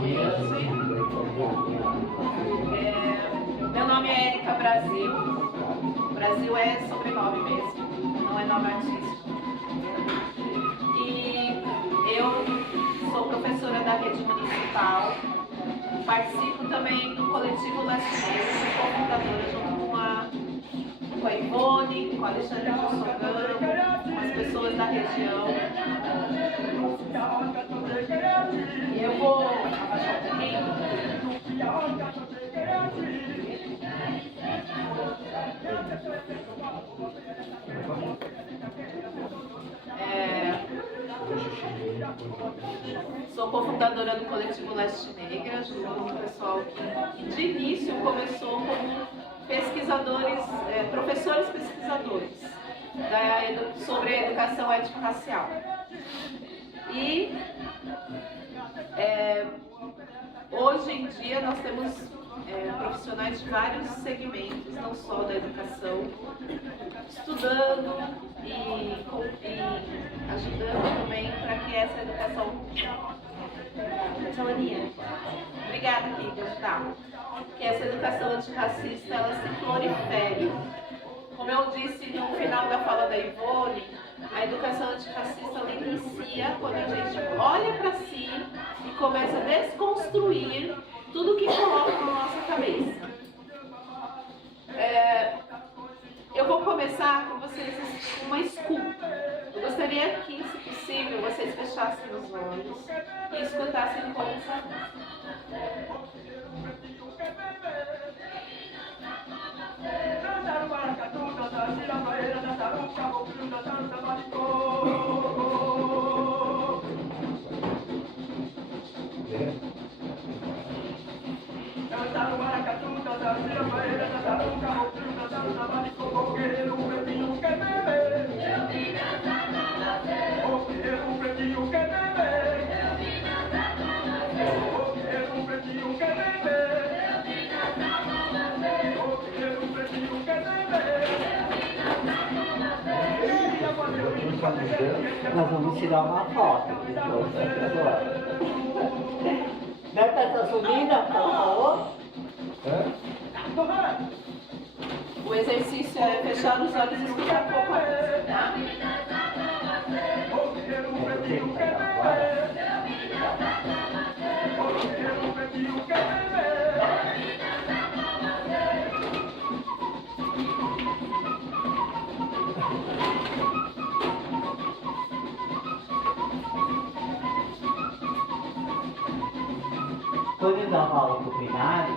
convite. Meu nome é Érica Brasil. Brasil é sobrenome mesmo, não é nome artístico. E eu sou professora da rede municipal. Participo também do coletivo Lastimeiros, sou cofundadora junto com a Ivone, com a Alexandre Sogano, com as pessoas da região. E eu vou abaixar um pouquinho. Sou cofundadora do coletivo Leste Negra, junto com o pessoal que de início começou como pesquisadores, professores pesquisadores sobre a educação étnico-racial. E hoje em dia nós temos profissionais de vários segmentos, não só da educação, estudando e ajudando também para que essa educação... Obrigada, Kika, tá? Que essa educação antirracista ela se prolifere. Como eu disse no final da fala da Ivone, a educação antirracista ela inicia quando a gente olha para si e começa a desconstruir tudo que coloca na nossa cabeça. Eu vou começar com vocês com uma escuta. Eu gostaria que, se possível, vocês fechassem os olhos e escutassem com essa Nós vamos tirar uma foto depois, professor. Deve estar sumida, por favor? O exercício é fechar os olhos e escutar um pouco a música, tá? Quando eu dava aula no primário,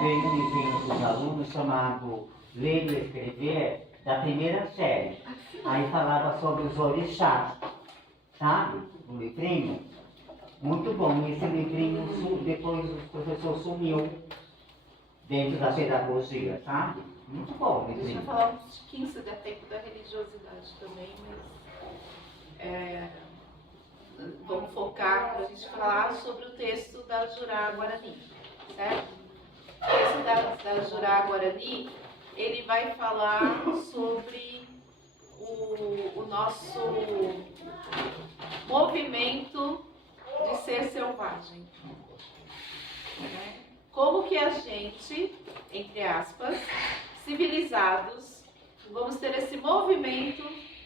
veio um livrinho dos alunos chamado Ler e Escrever, da primeira série. Aí falava sobre os orixás, sabe? Um livrinho. Muito bom. Esse livrinho, depois o professor sumiu dentro da pedagogia, sabe? Muito bom o livrinho. Deixa eu falar um pouquinho sobre a tempo da religiosidade também, mas... vamos focar para a gente falar sobre o texto da Jurá Guarani, certo? O texto da Jurá Guarani, ele vai falar sobre o nosso movimento de ser selvagem. Né? Como que a gente, entre aspas, civilizados, vamos ter esse movimento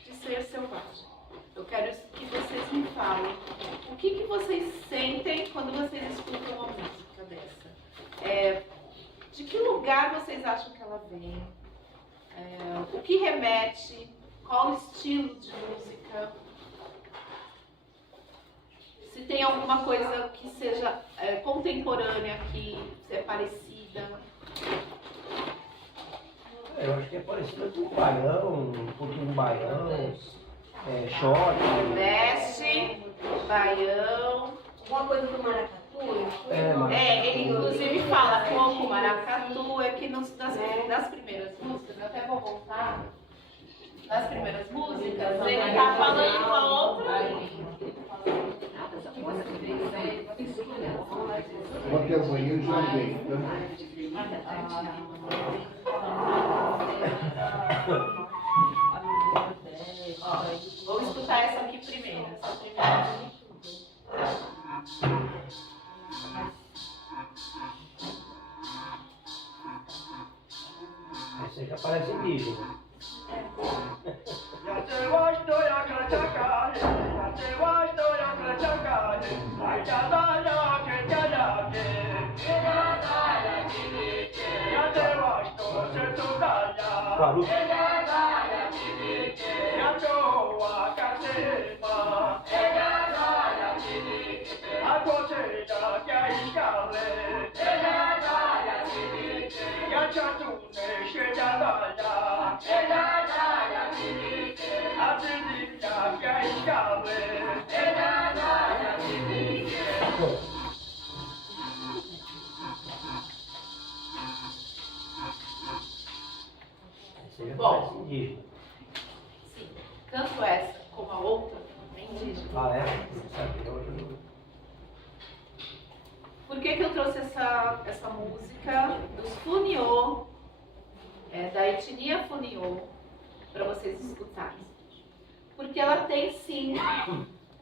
de ser selvagem. Eu quero que vocês me falem o que vocês sentem quando vocês escutam uma música dessa. De que lugar vocês acham que ela vem? O que remete? Qual o estilo de música? Se tem alguma coisa que seja contemporânea aqui, se é parecida. Eu acho que é parecida com o baião, um pouquinho do baião. Choque. Nordeste, baião. Alguma coisa do maracatu? Ele inclusive fala como maracatu, é que das primeiras músicas, eu até vou voltar, das primeiras músicas, ele tá falando com a outra. Porque amanhã eu já veio, Vamos escutar essa aqui primeiro. Essa primeira. Esse aí já parece indígena. Claro. Esse aí já parece indígena. Sim. Tanto essa como a outra é indígena. Ah, é? Não sabia, hoje eu não- Por que eu trouxe essa música dos Funiô, da etnia Funiô, para vocês escutarem? Porque ela tem sim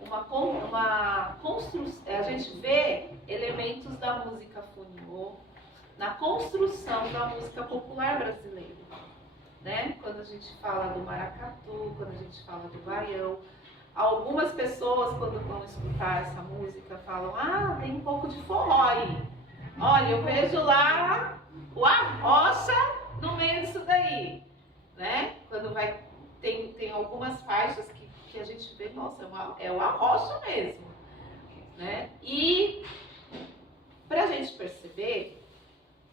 uma construção. A gente vê elementos da música Funiô na construção da música popular brasileira. Né? Quando a gente fala do maracatu, quando a gente fala do baião. Algumas pessoas, quando vão escutar essa música, falam: ah, tem um pouco de forró aí. Olha, eu vejo lá o arrocha no meio disso daí. Né? Quando tem algumas faixas que a gente vê, nossa, é o arrocha mesmo. Né? E para a gente perceber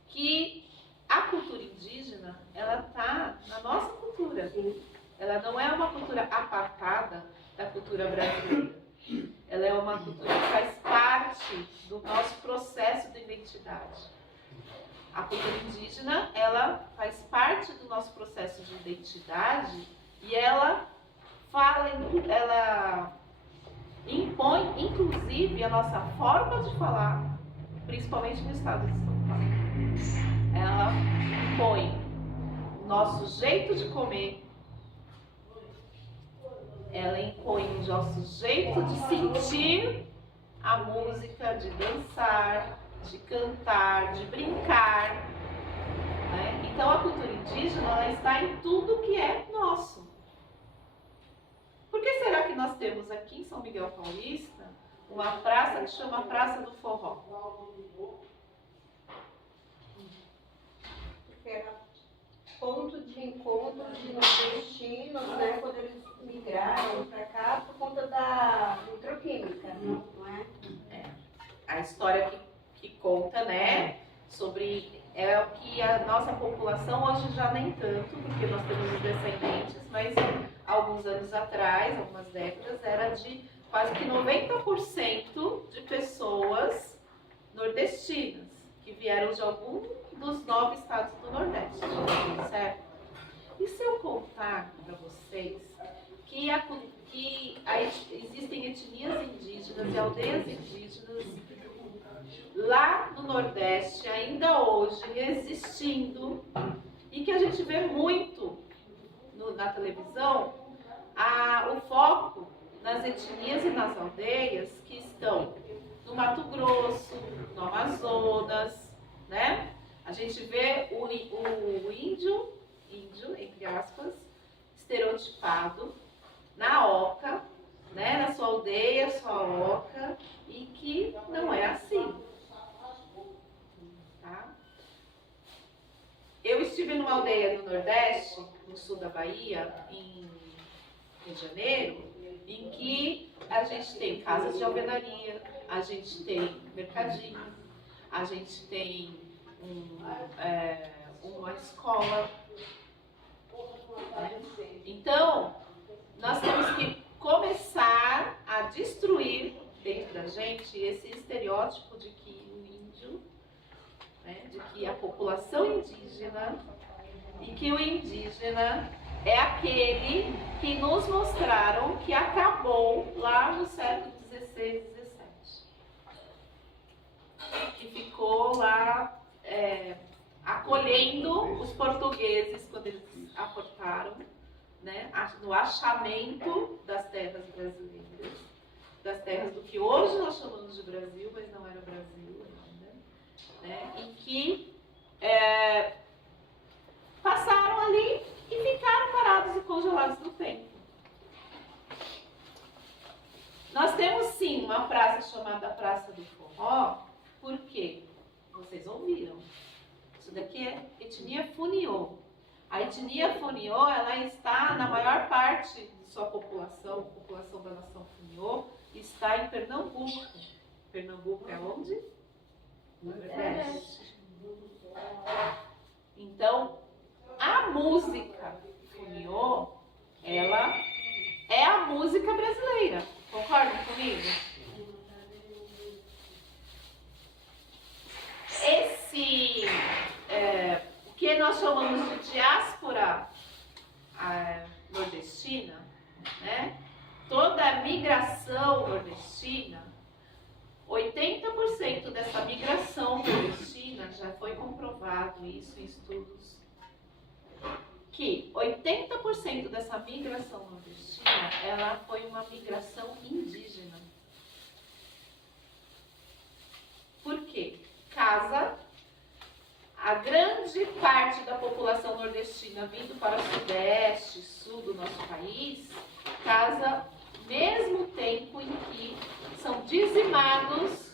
que a cultura indígena, ela está na nossa cultura. Ela não é uma cultura apartada da cultura brasileira. Ela é uma cultura que faz parte do nosso processo de identidade. A cultura indígena, ela faz parte do nosso processo de identidade e ela impõe, inclusive, a nossa forma de falar, principalmente no estado de São Paulo. Ela impõe o nosso jeito de comer, ela impõe o nosso jeito de sentir a música, de dançar, de cantar, de brincar. Né? Então a cultura indígena, ela está em tudo que é nosso. Por que será que nós temos aqui em São Miguel Paulista uma praça que chama Praça do Forró? Porque era ponto de encontro de nordestinos, né, quando eles migraram para cá por conta da nitroquímica, não é? A história que conta, né, sobre o que a nossa população hoje já nem tanto, porque nós temos os descendentes, mas alguns anos atrás, algumas décadas, era de quase que 90% de pessoas nordestinas que vieram de algum dos 9 estados do Nordeste, certo? E se eu contar para vocês que existem etnias indígenas e aldeias indígenas lá no Nordeste, ainda hoje, existindo, e que a gente vê muito na televisão, o foco nas etnias e nas aldeias que estão no Mato Grosso, no Amazonas, né? A gente vê o índio, entre aspas, estereotipado na oca, né? Na sua aldeia, sua oca, e que não é assim. Tá? Eu estive numa aldeia no Nordeste, no sul da Bahia, em Rio de Janeiro, em que a gente tem casas de alvenaria, a gente tem mercadinho, a gente tem uma escola. Né? Então, nós temos que começar a destruir dentro da gente esse estereótipo de que o índio, né, de que a população indígena e que o indígena é aquele que nos mostraram que acabou lá no século XVI, XVII. Que ficou lá acolhendo os portugueses quando eles aportaram, né, no achamento das terras brasileiras, das terras do que hoje nós chamamos de Brasil, mas não era Brasil. que passaram ali e ficaram parados e congelados no tempo. Nós temos sim uma praça chamada Praça do Forró, por quê? Vocês ouviram. Isso daqui é etnia Funiô. A etnia Funiô, ela está na maior parte de sua população, população da nação Funiô, está em Pernambuco. Pernambuco é onde? Nordeste. Então, a música Funiô, ela é a música brasileira. Concordam comigo? O que nós chamamos de diáspora nordestina, né? Toda a migração nordestina, 80% dessa migração nordestina, já foi comprovado isso em estudos, que 80% dessa migração nordestina, ela foi uma migração indígena. Por quê? Casa, a grande parte da população nordestina vindo para o sudeste, sul do nosso país, casa mesmo tempo em que são dizimadas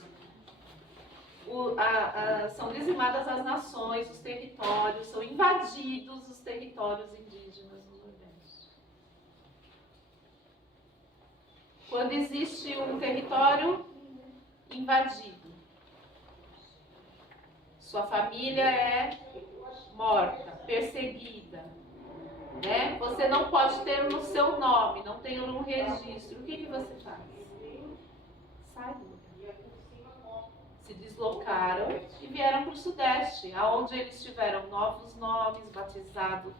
as nações, os territórios, são invadidos os territórios indígenas do Nordeste. Quando existe um território invadido, sua família é morta, perseguida, né? Você não pode ter no seu nome, não tem um registro. O que você faz? Sai do lugar. Se deslocaram e vieram para o Sudeste, aonde eles tiveram novos nomes, batizaram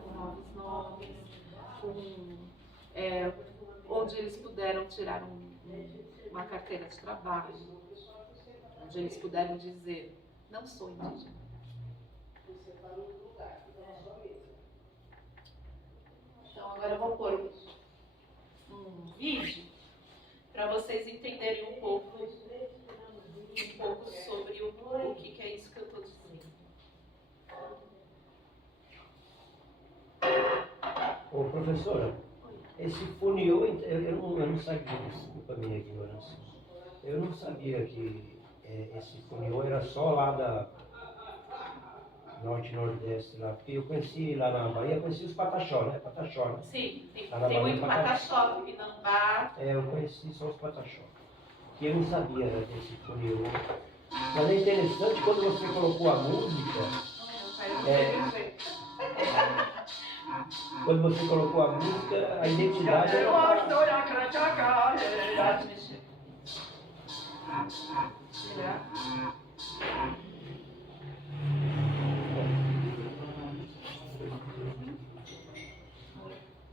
com novos nomes, onde eles puderam tirar uma carteira de trabalho, onde eles puderam dizer: não sou indígena. Então agora eu vou pôr um vídeo para vocês entenderem um pouco sobre o que é isso que eu estou dizendo. Ô, professora, esse Funiô, eu não sabia, desculpa a minha ignorância, eu não sabia que esse Funiô era só lá da Norte e Nordeste, lá, porque eu conheci lá na Bahia, conheci os Pataxó, né? Pataxó, né? Sim, tem Lá na Bahia, muito Pataxó, Tupinambá. Eu conheci só os Pataxó. Que eu não sabia desse Funiô. Mas é interessante quando você colocou a música. Quando você colocou a música, a identidade era. Pode mexer.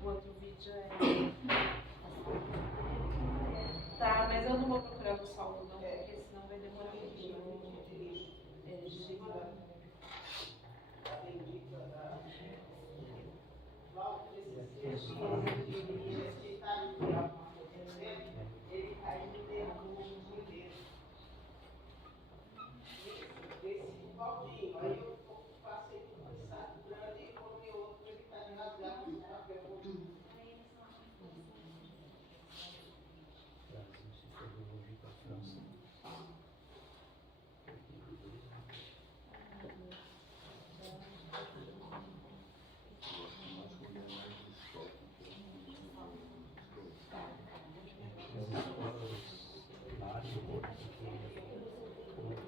O outro vídeo é. Tá, mas eu não vou procurar no saldo não, porque senão vai demorar muito. Digitar.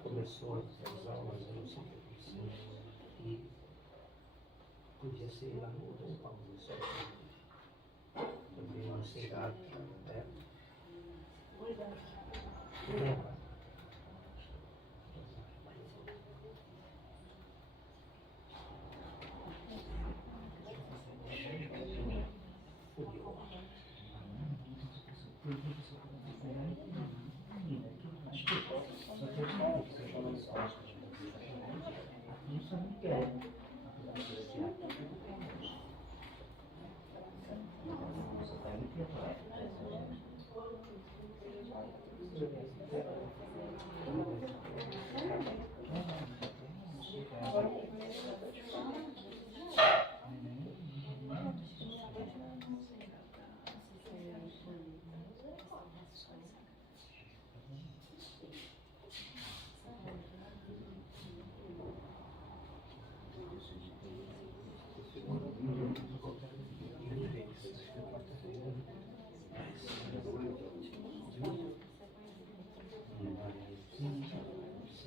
Começou as aulas, eu não sei o que aconteceu, e podia ser lá no Dom Paulo, só também não sei lá, né? Isso não quer.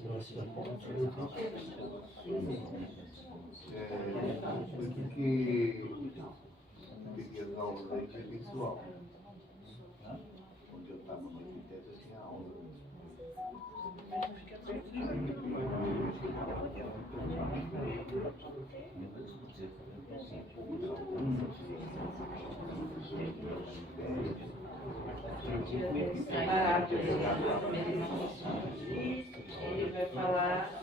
não assina ponto. Peguei as aulas da intelectual. Onde eu estava no arquiteto, eu tinha aula. Ele vai falar.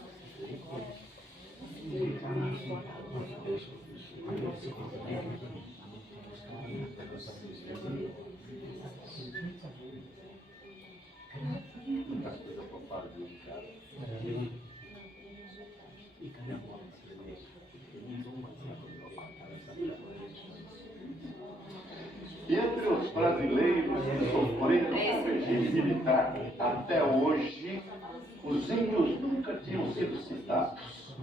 Entre os brasileiros que sofreram o regime militar, até hoje, os índios nunca tinham sido citados.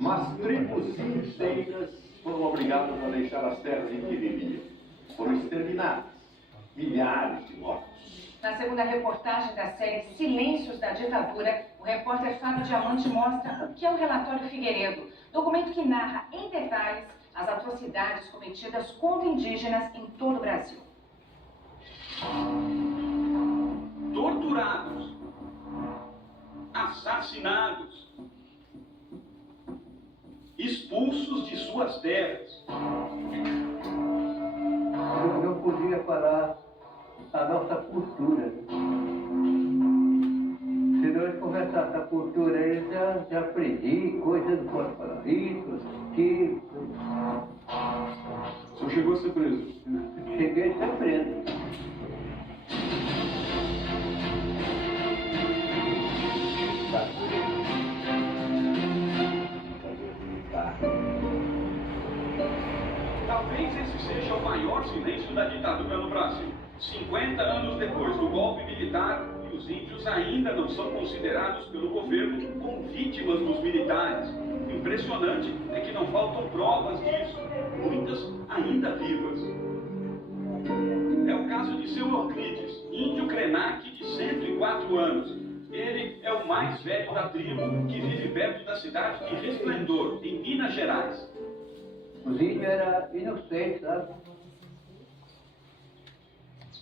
Mas tribos inteiras foram obrigadas a deixar as terras em que viviam. Foram exterminadas. Milhares de mortos. Na segunda reportagem da série Silêncios da Ditadura, o repórter Fábio Diamante mostra o que é o relatório Figueiredo, documento que narra em detalhes as atrocidades cometidas contra indígenas em todo o Brasil. Torturados, assassinados, expulsos de suas terras. Eu não podia falar a nossa cultura. Se nós começarmos a cultura, eu já aprendi coisas, não posso falar isso, que... O senhor chegou a ser preso? Cheguei a ser preso. Talvez esse seja o maior silêncio da ditadura no Brasil. 50 anos depois do golpe militar, e os índios ainda não são considerados pelo governo como vítimas dos militares. O impressionante é que não faltam provas disso, muitas ainda vivas. É o caso de seu Euclides, índio Krenak de 104 anos. Ele é o mais velho da tribo, que vive perto da cidade de Resplendor, em Minas Gerais. Os índios eram inocentes, sabe?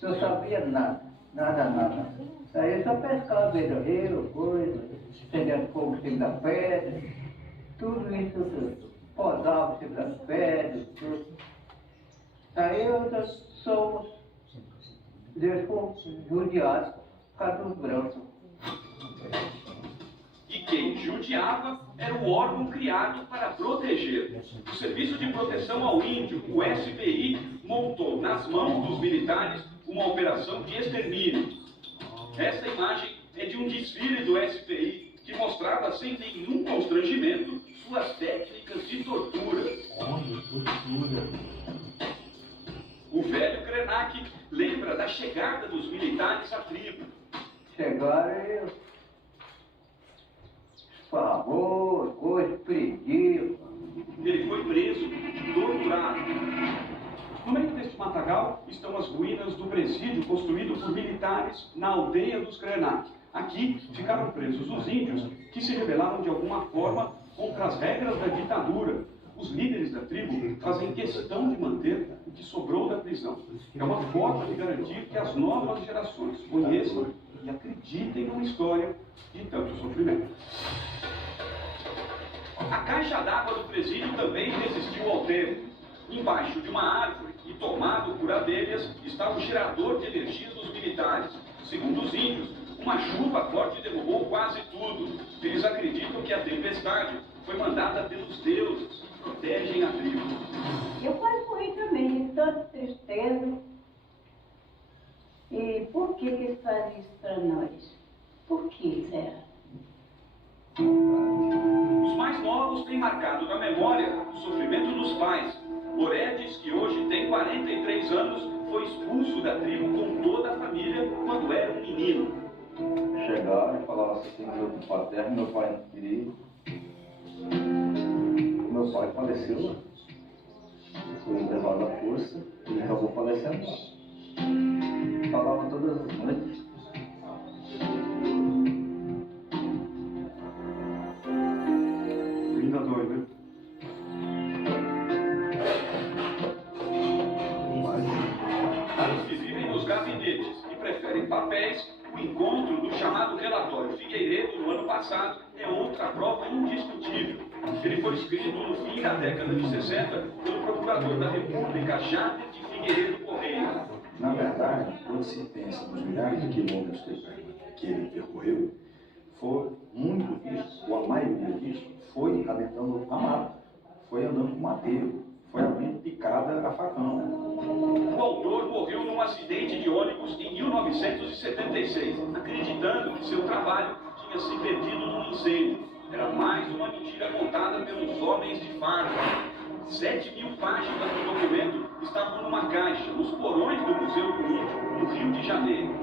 Não sabia nada, nada. Aí só pescava no rio, coisa, acendendo fogo em cima da pedra, tudo isso, posava em cima das pedras, tudo. Aí nós somos, Deus foi judiados por causa dos brancos. E quem judiava era o órgão criado para proteger. O Serviço de Proteção ao Índio, o SPI, montou nas mãos dos militares uma operação de extermínio. Esta imagem é de um desfile do SPI que mostrava sem nenhum constrangimento suas técnicas de tortura. O velho Krenak lembra da chegada dos militares à tribo. Chegaram e esfarrou, coisa, prendiam. Ele foi preso, torturado. No meio deste matagal estão as ruínas do presídio construído por militares na aldeia dos Krenak. Aqui ficaram presos os índios que se rebelaram de alguma forma contra as regras da ditadura. Os líderes da tribo fazem questão de manter o que sobrou da prisão. É uma forma de garantir que as novas gerações conheçam e acreditem numa história de tanto sofrimento. A caixa d'água do presídio também resistiu ao tempo. Embaixo de uma árvore e tomado por abelhas está o gerador de energia dos militares. Segundo os índios, uma chuva forte derrubou quase tudo. Eles acreditam que a tempestade foi mandada pelos deuses que protegem a tribo. Eu quase morri também, de tanta tristeza. E por que eles fazem isso para nós? Por que será? Os mais novos têm marcado na memória o sofrimento dos pais. Oredes, que hoje tem 43 anos, foi expulso da tribo com toda a família quando era um menino. Chegaram e falaram assim, meu paterno, meu pai não queria. Meu pai faleceu lá. Foi levado à força e acabou falecendo lá. Falava todas as noites. passado é outra prova indiscutível. Ele foi escrito no fim da década de 60 pelo procurador da República, Jader de Figueiredo Correia. Na verdade, quando se pensa nos milhares de quilômetros que ele percorreu, foi muito disso, ou a maioria disso, foi adentrando a mata, foi andando com mateiro, foi abrindo picada a facão. O autor morreu num acidente de ônibus em 1976, acreditando que seu trabalho tinha se perdido num incêndio. Era mais uma mentira contada pelos homens de farda. 7.000 páginas do documento estavam numa caixa, nos porões do Museu do Índio, no Rio de Janeiro.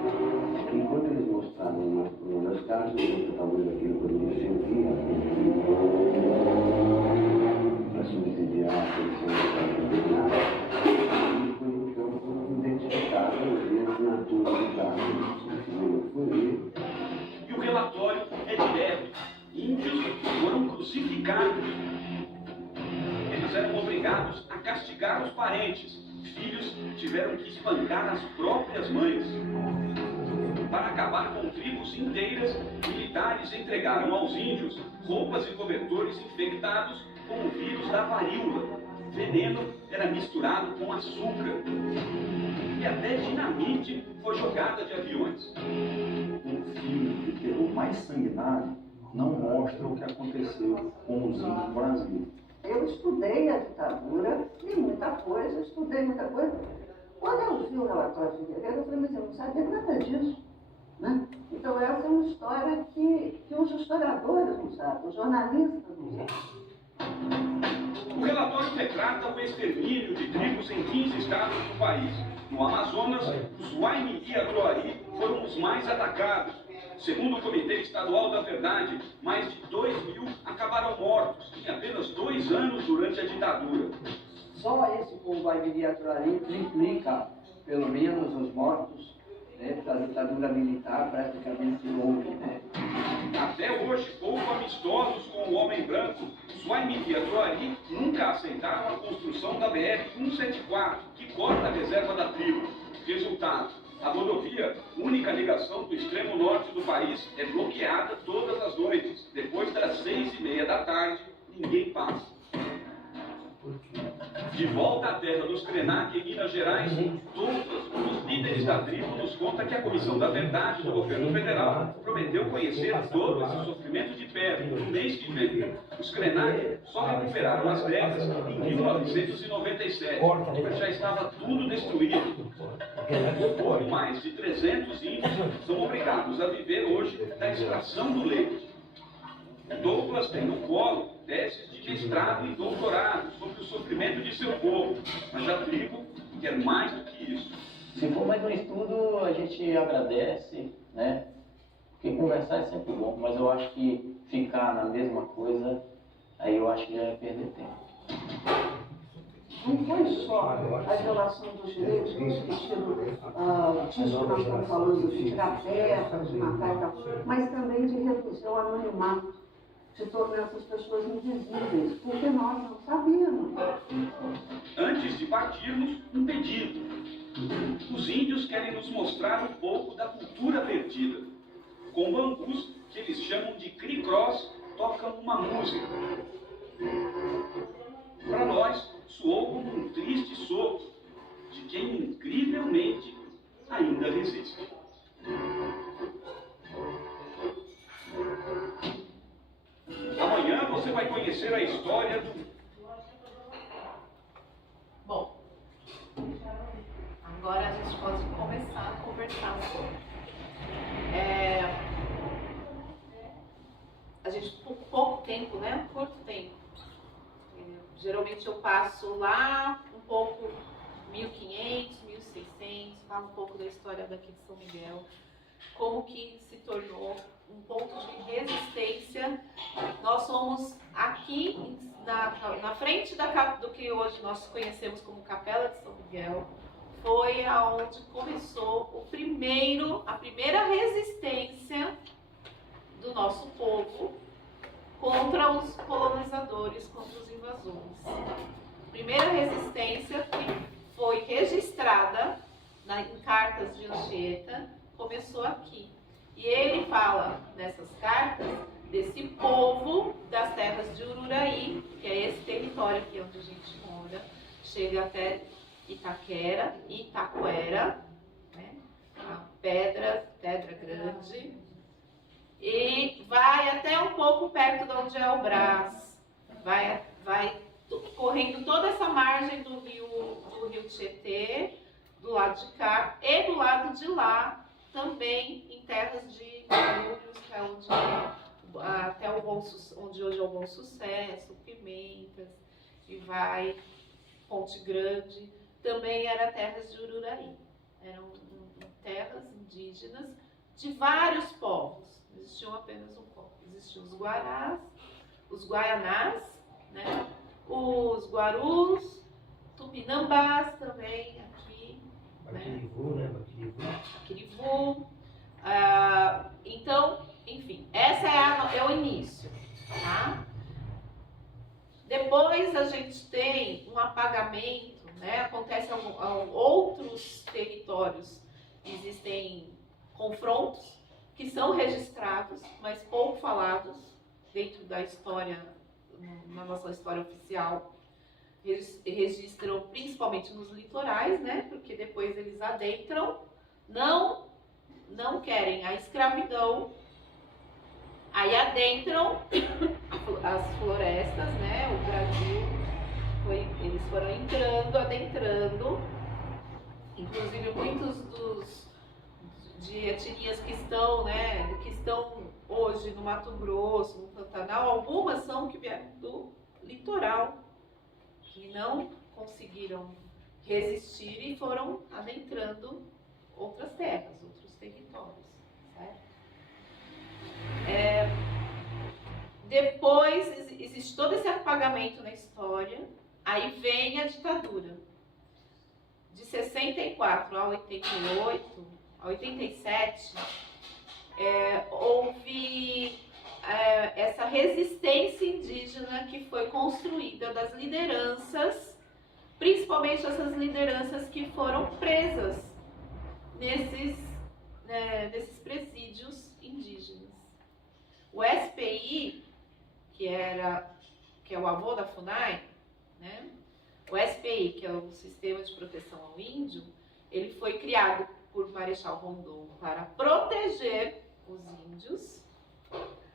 Enquanto eles mostravam nas caixas da ditadura aquilo que eu me sentia, para subsidiar a posição da foi então identificado a assinatura do cargo, E o relatório é direto. Índios foram crucificados. Eles eram obrigados a castigar os parentes. Filhos tiveram que espancar as próprias mães. Para acabar com tribos inteiras, militares entregaram aos índios roupas e cobertores infectados com o vírus da varíola. Veneno era misturado com açúcar. E até dinamite foi jogada de aviões. O filme de terror mais sanguinário não mostra o que aconteceu com os índios no Brasil. Eu estudei a ditadura, li muita coisa, estudei muita coisa. Quando eu vi o relatório de Figueiredo, eu falei, mas eu não sabia nada disso. Né? Então essa é uma história que os historiadores não sabem, os jornalistas não sabem. O relatório retrata o extermínio de tribos em 15 estados do país. No Amazonas, os Waimiri-Atroari foram os mais atacados. Segundo o Comitê Estadual da Verdade, mais de 2.000 acabaram mortos em apenas 2 anos durante a ditadura. Só esse povo Waimiri-Atroari triplica, pelo menos, os mortos, né, da ditadura militar praticamente houve, né? Até hoje, pouco amistosos com o homem branco, os Waimiri-Atroari nunca aceitaram a construção da BR-174, que corta a reserva da tribo. Resultado: a rodovia, única ligação do extremo norte do país, é bloqueada todas as noites. Depois das 6h30 da tarde, ninguém passa. De volta à terra dos Krenak, em Minas Gerais, Douglas, um dos líderes da tribo, nos conta que a Comissão da Verdade do governo federal prometeu conhecer todo esse sofrimento de perto no mês que vem. Os Krenak só recuperaram as terras em 1997, mas já estava tudo destruído. Pouco mais de 300 índios são obrigados a viver hoje da extração do leite. Douglas tem no colo teses de mestrado e doutorado sobre o sofrimento de seu povo, mas a tribo quer mais do que isso. Se for mais um estudo, a gente agradece, né? Porque conversar é sempre bom, mas eu acho que ficar na mesma coisa, aí eu acho que já é perder tempo. Não foi só a violação dos direitos no sentido disso que nós estamos falando, de tirar terras, de matar e tal, mas também de reduzir o anonimato, de tornar essas pessoas invisíveis, porque nós não sabíamos. Antes de partirmos, um pedido. Os índios querem nos mostrar um pouco da cultura perdida. Com bambus, que eles chamam de cricrós, tocam uma música. Para nós, soou como um triste sopro de quem incrivelmente ainda resiste. Amanhã você vai conhecer a história do... Bom, agora a gente pode começar a conversar sobre. A gente, por pouco tempo, né? Curto tempo. Geralmente eu passo lá um pouco, 1500, 1600, falo um pouco da história daqui de São Miguel, como que se tornou um ponto de resistência. Nós somos aqui na frente do que hoje nós conhecemos como Capela de São Miguel, foi aonde começou a primeira resistência do nosso povo contra os colonizadores, contra os invasores. A primeira resistência que foi registrada em cartas de Anchieta começou aqui. E ele fala nessas cartas desse povo das terras de Ururaí, que é esse território aqui onde a gente mora, chega até Itaquera, Itaquera, né? A Pedra Grande, e vai até um pouco perto de onde é o Brás, vai correndo toda essa margem do rio Tietê, do lado de cá, e do lado de lá, também em terras de Guarulhos, que é até onde hoje é o Bom Sucesso, Pimentas, e vai Ponte Grande, também era terras de Ururaí. Eram terras indígenas de vários povos. Não existiam apenas um povo. Existiam os Guarás, os Guaianás, né? Os Guarus, Tupinambás também aqui. Baquirivu, né? Baquirivu. Então, enfim, essa é o início, tá? Depois a gente tem um apagamento, né? Acontece em outros territórios, existem confrontos que são registrados, mas pouco falados dentro da história, na nossa história oficial. Registram principalmente nos litorais, né? Porque depois eles adentram, não querem a escravidão, aí adentram as florestas, né? O Brasil, eles foram adentrando, inclusive muitos de etnias que estão hoje no Mato Grosso, no Pantanal, algumas são que vieram do litoral, que não conseguiram resistir e foram adentrando outras terras, outros territórios, certo? Depois existe todo esse apagamento na história, aí vem a ditadura. De 64 a 88, a 87, houve essa resistência indígena que foi construída das lideranças, principalmente essas lideranças que foram presas nesses presídios indígenas. O SPI, que é o avô da FUNAI, né? O SPI, que é o Sistema de Proteção ao Índio, ele foi criado por Marechal Rondon para proteger os índios,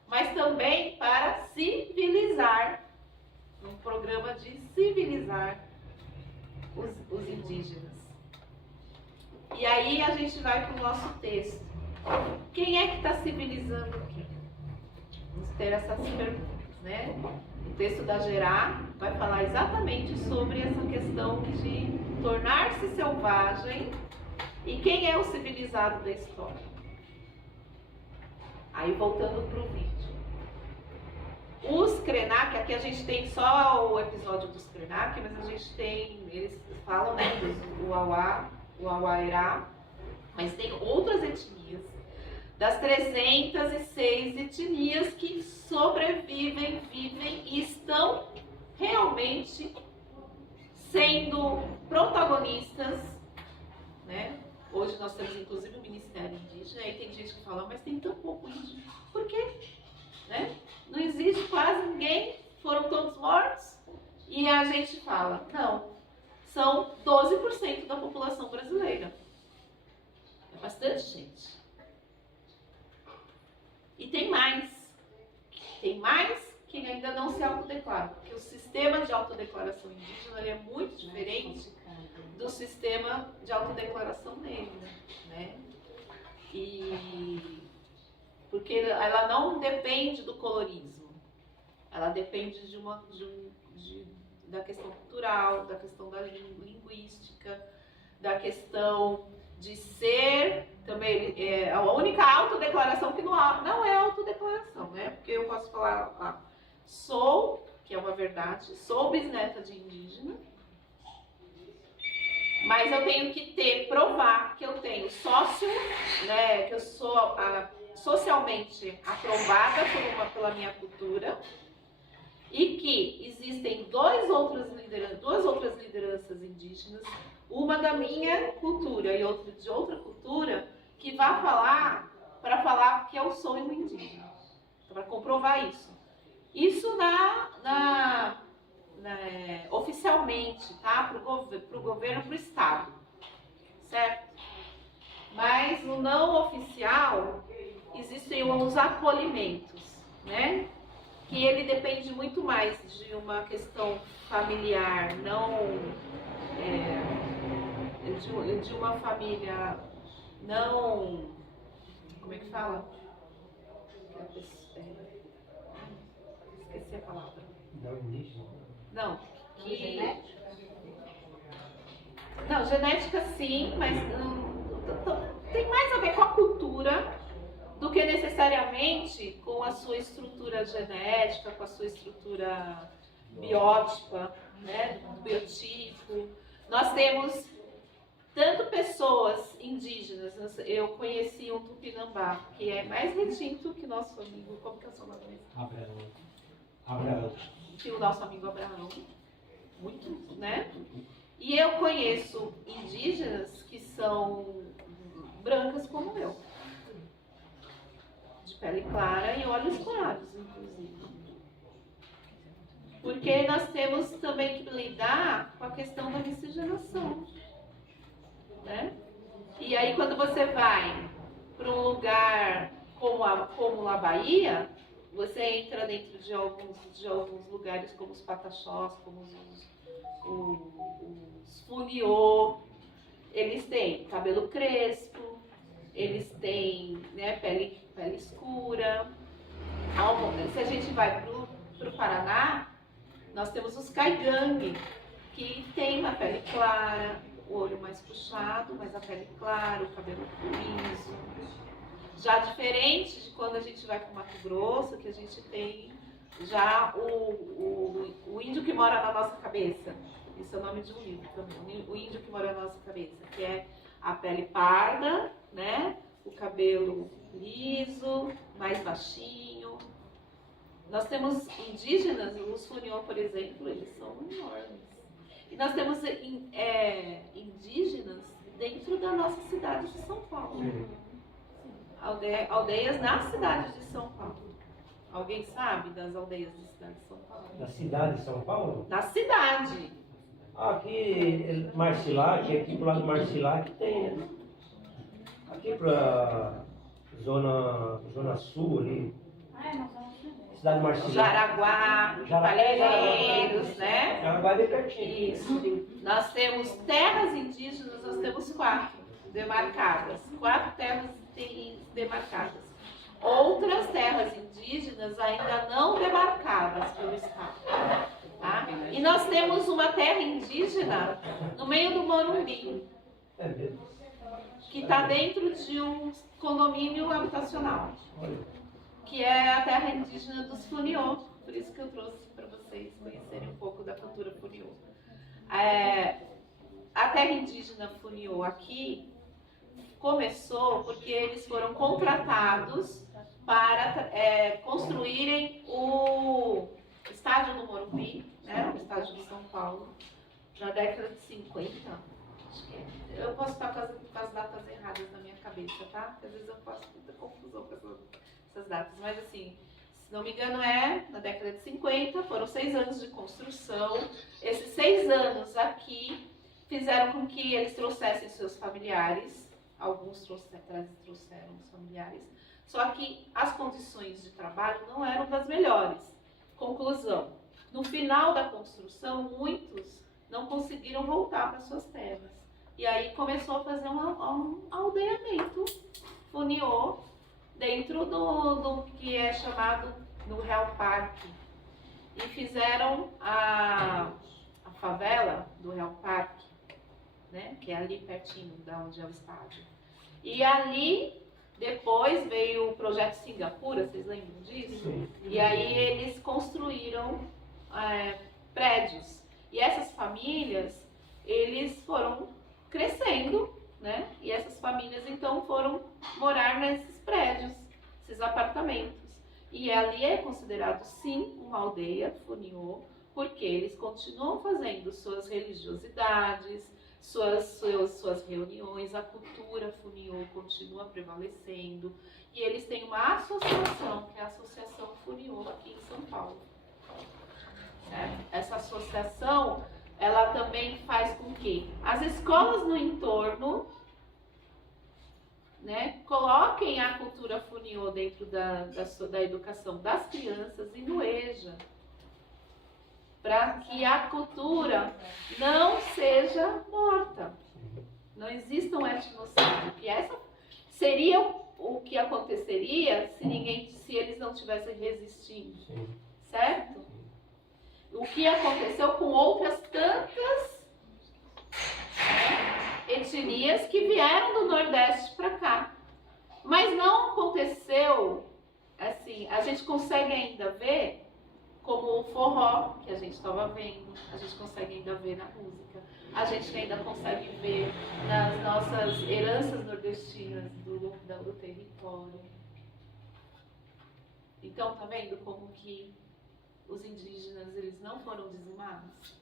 mas também para civilizar, um programa de civilizar os indígenas. E aí a gente vai para o nosso texto. Quem é que está civilizando aqui? Vamos ter essas perguntas, né? O texto da Gerá vai falar exatamente sobre essa questão de tornar-se selvagem e quem é o civilizado da história. Aí voltando para o vídeo. Os Krenak, aqui a gente tem só o episódio dos Krenak, mas a gente tem, eles falam, né, do Uauá, o Auaerá, mas tem outras etnias, das 306 etnias que sobrevivem, vivem e estão realmente sendo protagonistas, né? Hoje nós temos inclusive o Ministério Indígena, aí tem gente que fala, mas tem tão pouco índio. Por quê? Né? Não existe quase ninguém, foram todos mortos. E a gente fala, não, são 12% da população brasileira. É bastante gente. E tem mais que ainda não se autodeclara, porque o sistema de autodeclaração indígena é muito diferente do sistema de autodeclaração negra, né? E porque ela não depende do colorismo, ela depende da questão cultural, da questão da linguística, da questão de ser também a única autodeclaração que não é autodeclaração, né? Porque eu posso falar, sou, que é uma verdade, sou bisneta de indígena, mas eu tenho que provar que eu tenho sócio, né? Que eu sou socialmente aprovada pela minha cultura e que existem duas outras lideranças indígenas, uma da minha cultura e outra de outra cultura, que vai falar para falar que eu sou indígena. para comprovar isso. Isso oficialmente, tá? Para o governo, para o Estado, certo? Mas no não oficial existem os acolhimentos, né? Que ele depende muito mais de uma questão familiar, não de uma família não, como é que fala? Esqueci a palavra. Não indígena? Não, não, genética sim, mas tem mais a ver com a cultura do que necessariamente com a sua estrutura genética, com a sua estrutura biótipa, né, do biotipo. Nós temos tanto pessoas indígenas, eu conheci um Tupinambá, que é mais retinto que nosso amigo, como que é o seu nome? Abraão. Que o nosso amigo Abraão, muito, né? E eu conheço indígenas que são brancas como eu, de pele clara e olhos claros, inclusive. Porque nós temos também que lidar com a questão da miscigenação, né? E aí quando você vai para um lugar como a Bahia, você entra dentro de alguns lugares como os pataxós, como os funiô, eles têm cabelo crespo, eles têm, né, pele escura. Se a gente vai para o Paraná, nós temos os caigangue, que tem uma pele clara, o olho mais puxado, mas a pele clara, o cabelo liso. Já diferente de quando a gente vai para o Mato Grosso, que a gente tem já o índio que mora na nossa cabeça. Isso é o nome de um livro também, o índio que mora na nossa cabeça, que é a pele parda, né? O cabelo liso, mais baixinho. Nós temos indígenas, os funiô, por exemplo, eles são enormes. E nós temos indígenas dentro da nossa cidade de São Paulo. Aldeias na cidade de São Paulo. Alguém sabe das aldeias da cidade de São Paulo? Da cidade de São Paulo? Na cidade. Aqui, Marcilac, aqui pro lado de Marcilac tem, né? Aqui pra zona sul ali. Cidade de Marcilac. Jaraguá, Palheiros, né? Jaraguá é bem pertinho. Isso. Nós temos terras indígenas, nós temos 4 demarcadas. 4 terras demarcadas. Outras terras indígenas ainda não demarcadas pelo Estado. Tá? E nós temos uma terra indígena no meio do Morumbi, que está dentro de um condomínio habitacional, que é a terra indígena dos funiô. Por isso que eu trouxe para vocês conhecerem um pouco da cultura funiô. A terra indígena funiô aqui começou porque eles foram contratados para construírem o estádio do Morumbi, né, o estádio de São Paulo, na década de 50. Acho que eu posso estar com as datas erradas na minha cabeça, tá? Porque às vezes eu faço muita confusão com essas datas, mas assim, se não me engano na década de 50, foram 6 anos de construção. Esses 6 anos aqui fizeram com que eles trouxessem seus familiares, alguns trouxeram os familiares, só que as condições de trabalho não eram das melhores. Conclusão, no final da construção, muitos não conseguiram voltar para suas terras. E aí começou a fazer um aldeamento funiô dentro do que é chamado no Real Parque. E fizeram a favela do Real Parque, né, que é ali pertinho da onde é o estádio. E ali, depois veio o projeto Singapura, vocês lembram disso? Sim. E aí eles construíram prédios. E essas famílias, eles foram crescendo, né? E essas famílias, então, foram morar nesses prédios, esses apartamentos. E ali é considerado, sim, uma aldeia funiô, porque eles continuam fazendo suas religiosidades, suas reuniões, a cultura Funiô continua prevalecendo, e eles têm uma associação, que é a Associação Funiô aqui em São Paulo. Certo? Essa associação, ela também faz com que as escolas no entorno, né, coloquem a cultura Funiô dentro da educação das crianças e no EJA, para que a cultura não seja morta, não exista um etnocídio, que essa seria o que aconteceria se eles não estivessem resistindo, certo? O que aconteceu com outras tantas, né, etnias que vieram do Nordeste para cá, mas não aconteceu assim. A gente consegue ainda ver, como o forró que a gente estava vendo, a gente consegue ainda ver na música, a gente ainda consegue ver nas nossas heranças nordestinas do território. Então, tá vendo como que os indígenas, eles não foram dizimados?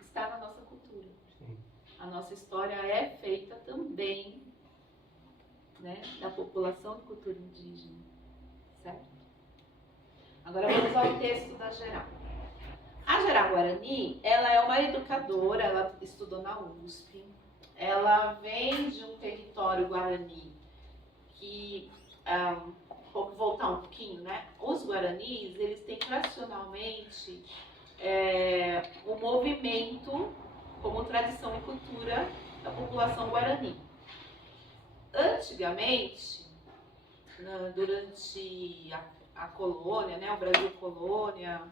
Está na nossa cultura. A nossa história é feita também, né, da população de cultura indígena. Certo? Agora vamos ao texto da Geral. A Geral Guarani, ela é uma educadora, ela estudou na USP, ela vem de um território guarani que, vou voltar um pouquinho, né? Os guaranis, eles têm tradicionalmente um movimento como tradição e cultura da população guarani. Antigamente, durante a colônia, né, o Brasil colônia,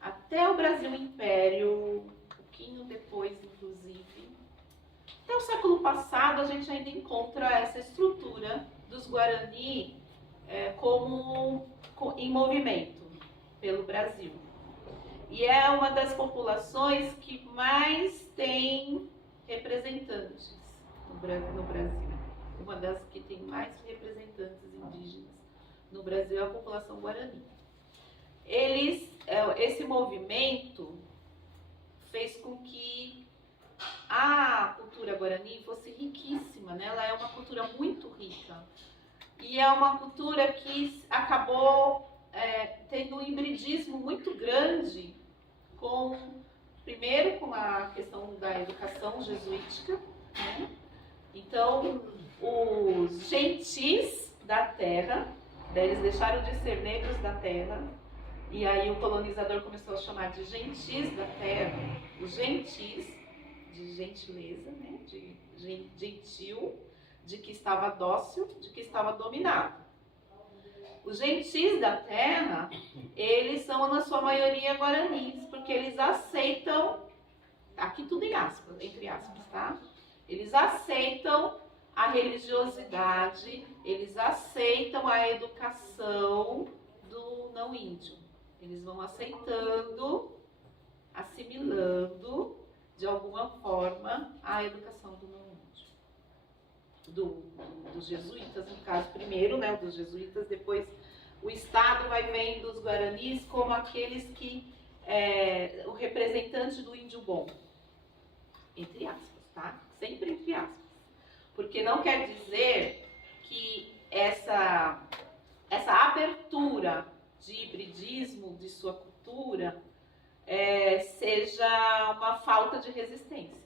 até o Brasil Império, um pouquinho depois, inclusive, até o século passado, a gente ainda encontra essa estrutura dos Guarani em movimento pelo Brasil. E é uma das populações que mais tem representantes no Brasil. Uma das que tem mais representantes indígenas no Brasil é a população Guarani. Esse movimento fez com que a cultura Guarani fosse riquíssima, né? Ela é uma cultura muito rica. E é uma cultura que acabou tendo um hibridismo muito grande primeiro com a questão da educação jesuítica, né? Então, os gentis da terra, eles deixaram de ser negros da terra, e aí o colonizador começou a chamar de gentis da terra, os gentis, de gentileza, né? De gentil, de que estava dócil, de que estava dominado. Os gentis da terra, eles são na sua maioria guaranis, porque eles aceitam, aqui tudo em aspas, entre aspas, tá? Eles aceitam a religiosidade, eles aceitam a educação do não índio. Eles vão aceitando, assimilando, de alguma forma, a educação do não índio. Dos jesuítas, no caso, primeiro, né, dos jesuítas, depois o Estado vai vendo os guaranis como aqueles que, o representante do índio bom. Entre aspas, tá? Sempre entre aspas. Porque não quer dizer que essa abertura de hibridismo de sua cultura seja uma falta de resistência.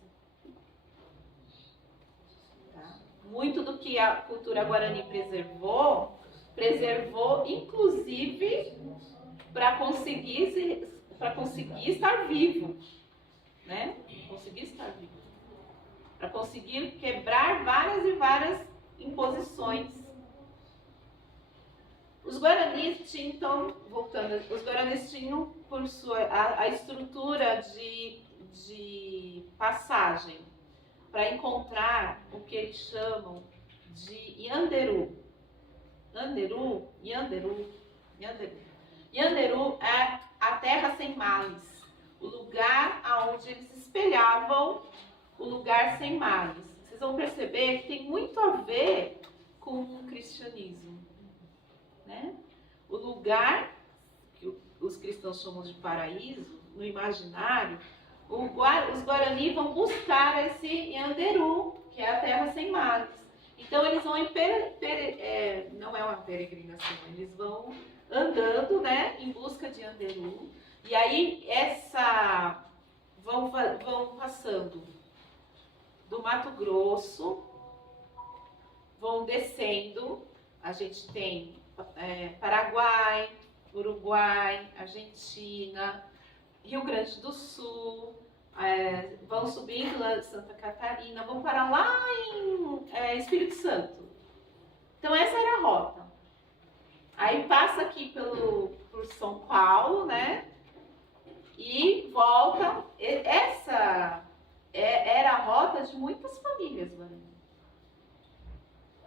Tá? Muito do que a cultura guarani preservou inclusive para conseguir estar vivo, né? Conseguir estar vivo. Para conseguir quebrar várias e várias imposições. Os guaranis tinham, então, voltando, os guaranis tinham por a estrutura de passagem para encontrar o que eles chamam de Yanderu. Yanderu é a terra sem males, o lugar onde eles espelhavam o lugar sem males. Vocês vão perceber que tem muito a ver com o cristianismo, né? O lugar que os cristãos chamam de paraíso no imaginário, os Guarani vão buscar esse Yanderu, que é a terra sem males. Então eles vão não é uma peregrinação, eles vão andando, né, em busca de Yanderu. E aí vão passando do Mato Grosso, vão descendo. A gente tem Paraguai, Uruguai, Argentina, Rio Grande do Sul, vão subindo lá de Santa Catarina, vão parar lá em Espírito Santo. Então essa era a rota. Aí passa aqui por São Paulo, né? E volta. Essa era a rota de muitas famílias, Guarani.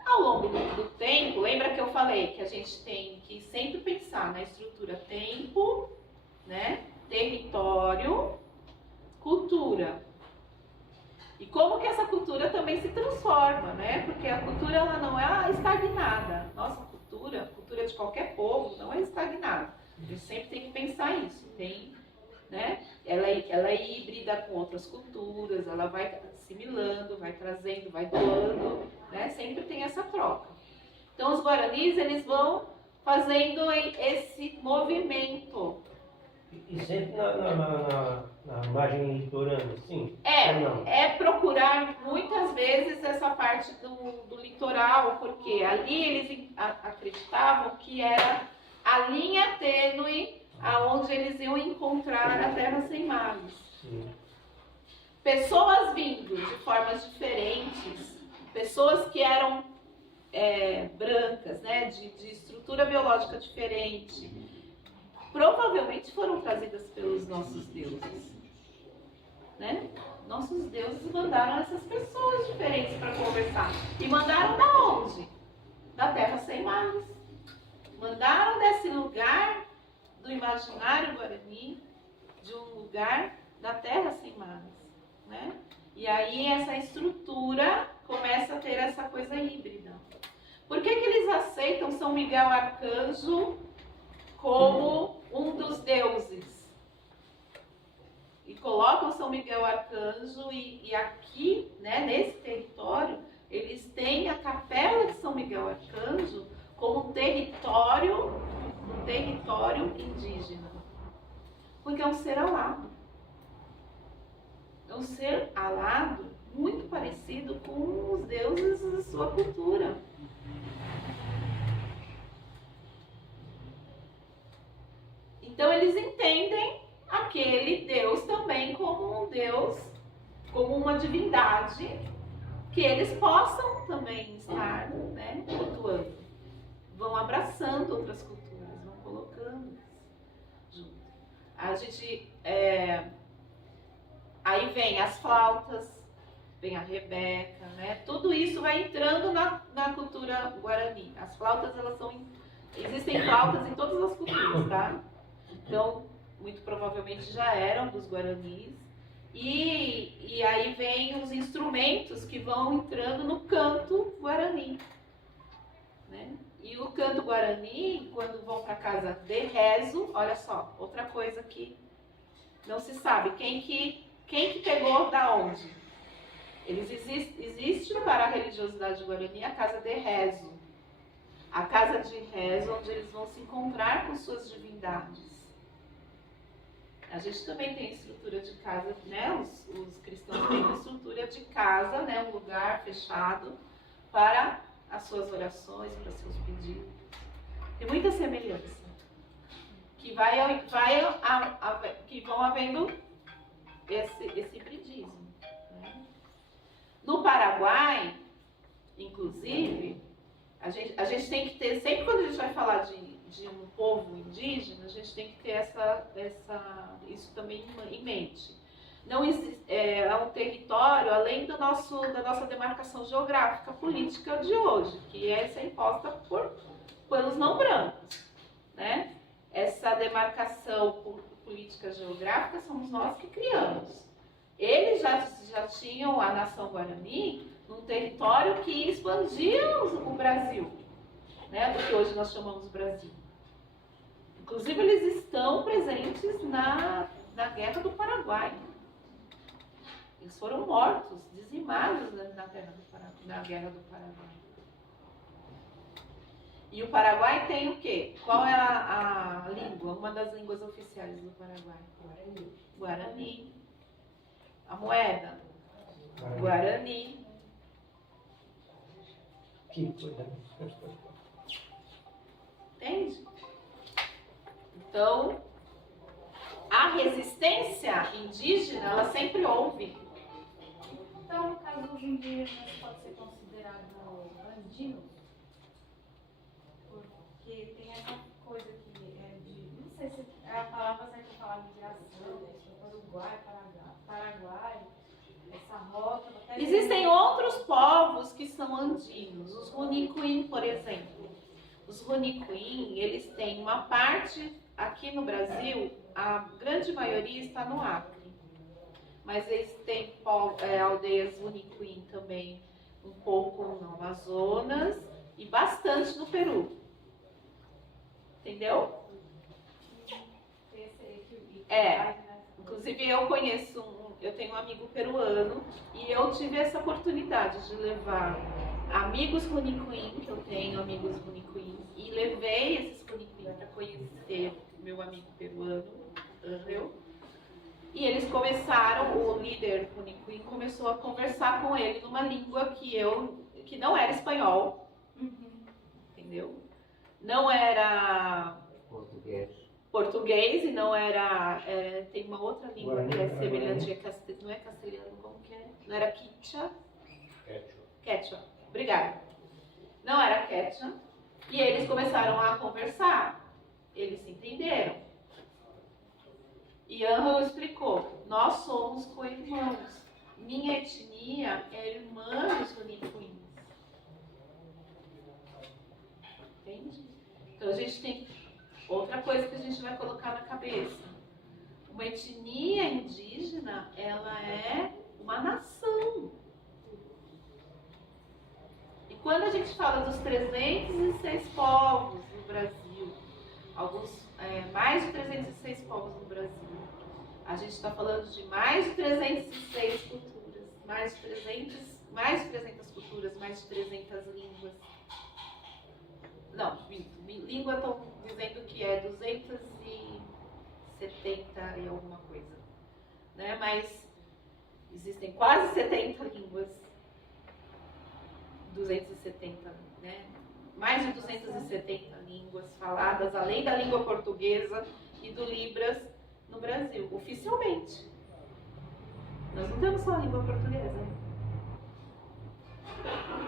Ao longo do tempo, lembra que eu falei que a gente tem que sempre pensar na estrutura tempo, né? Território, cultura. E como que essa cultura também se transforma, né? Porque a cultura ela não é estagnada. Nossa cultura, a cultura de qualquer povo, não é estagnada. A gente sempre tem que pensar isso. Né? Ela é híbrida com outras culturas, ela vai assimilando, vai trazendo, vai doando, né? Sempre tem essa troca. Então os guaranis, eles vão fazendo esse movimento. E sempre na margem litorânea, sim? É procurar muitas vezes essa parte do litoral, porque ali eles acreditavam que era a linha tênue aonde eles iam encontrar a terra sem males. Sim. Pessoas vindo de formas diferentes, pessoas que eram brancas, né, de estrutura biológica diferente, provavelmente foram trazidas pelos nossos deuses, né? Nossos deuses mandaram essas pessoas diferentes para conversar. E mandaram da onde? Da terra sem males. Mandaram desse lugar do imaginário guarani, de um lugar da terra sem males, né? E aí essa estrutura começa a ter essa coisa híbrida. Por que eles aceitam São Miguel Arcanjo como um dos deuses? E colocam São Miguel Arcanjo e aqui, né, nesse território, eles têm a capela de São Miguel Arcanjo como um território indígena. Porque é um ser alado. É um ser alado muito parecido com os deuses da sua cultura. Então eles entendem aquele Deus também como um Deus, como uma divindade, que eles possam também estar, né, cultuando. Vão abraçando outras culturas, vão colocando junto. A gente, aí vem as flautas, vem a rebeca, né? Tudo isso vai entrando na cultura guarani. As flautas, existem flautas em todas as culturas, tá? Então, muito provavelmente já eram dos guaranis. E aí vem os instrumentos que vão entrando no canto guarani, né? E o canto guarani, quando vão para casa de rezo, olha só, outra coisa que não se sabe, quem que pegou da onde? Existe para a religiosidade guarani a casa de rezo. A casa de rezo onde eles vão se encontrar com suas divindades. A gente também tem estrutura de casa, né? Os cristãos têm uma estrutura de casa, né? Um lugar fechado para as suas orações, para seus pedidos. Tem muita semelhança. Que vão havendo esse hibridismo. Né? No Paraguai, inclusive, a gente tem que ter, sempre quando a gente vai falar de um povo indígena, a gente tem que ter isso também em mente. Não existe, é um território além da nossa demarcação geográfica política de hoje, que essa é imposta pelos não brancos, né? Essa demarcação política geográfica somos nós que criamos. Eles já tinham a nação Guarani num território que expandia o Brasil, né? Do que hoje nós chamamos Brasil. Inclusive eles estão presentes na Guerra do Paraguai. Eles foram mortos, dizimados na Guerra do Paraguai. E o Paraguai tem o quê? Qual é a língua? Uma das línguas oficiais do Paraguai? Guarani. A moeda? Guarani. Entende? Então, a resistência indígena, ela sempre houve. Então, no caso dos indígenas, pode ser considerado andino? Porque tem essa coisa que é de... Não sei se é a palavra certa para falar migração, Uruguai, Paraguai, essa rota... Existem outros povos que são andinos. Os Runicuim, por exemplo. Os Runicuim, eles têm uma parte... Aqui no Brasil, a grande maioria está no Acre. Mas eles têm aldeias Runicuim também, um pouco no Amazonas e bastante no Peru. Entendeu? Inclusive eu conheço, eu tenho um amigo peruano e eu tive essa oportunidade de levar amigos Runicuim, que eu tenho amigos Runicuim, e levei esses Runicuim para conhecer o meu amigo peruano, Angel. E eles começaram, o líder Runicuim começou a conversar com ele numa língua que não era espanhol, entendeu? Não era português e não era, tem uma outra língua que é semelhante, não é castelhano, como que é? Não era Quechua? Quechua, obrigada. Não era Quechua. E eles começaram a conversar, eles se entenderam. E Angel explicou, nós somos co-irmãos. Minha etnia é irmã dos Runicuins. Entende? Então a gente tem outra coisa que a gente vai colocar na cabeça. Uma etnia indígena, ela é uma nação. E quando a gente fala dos 306 povos no Brasil, mais de 306 povos no Brasil, a gente está falando de mais de 306 culturas, mais de 300 culturas, mais de 300 línguas. Não, língua estou dizendo que é 270 e alguma coisa, né? Mas existem quase 70 línguas, 270, né? Mais de 270 línguas faladas, além da língua portuguesa e do Libras no Brasil, oficialmente. Nós não temos só a língua portuguesa.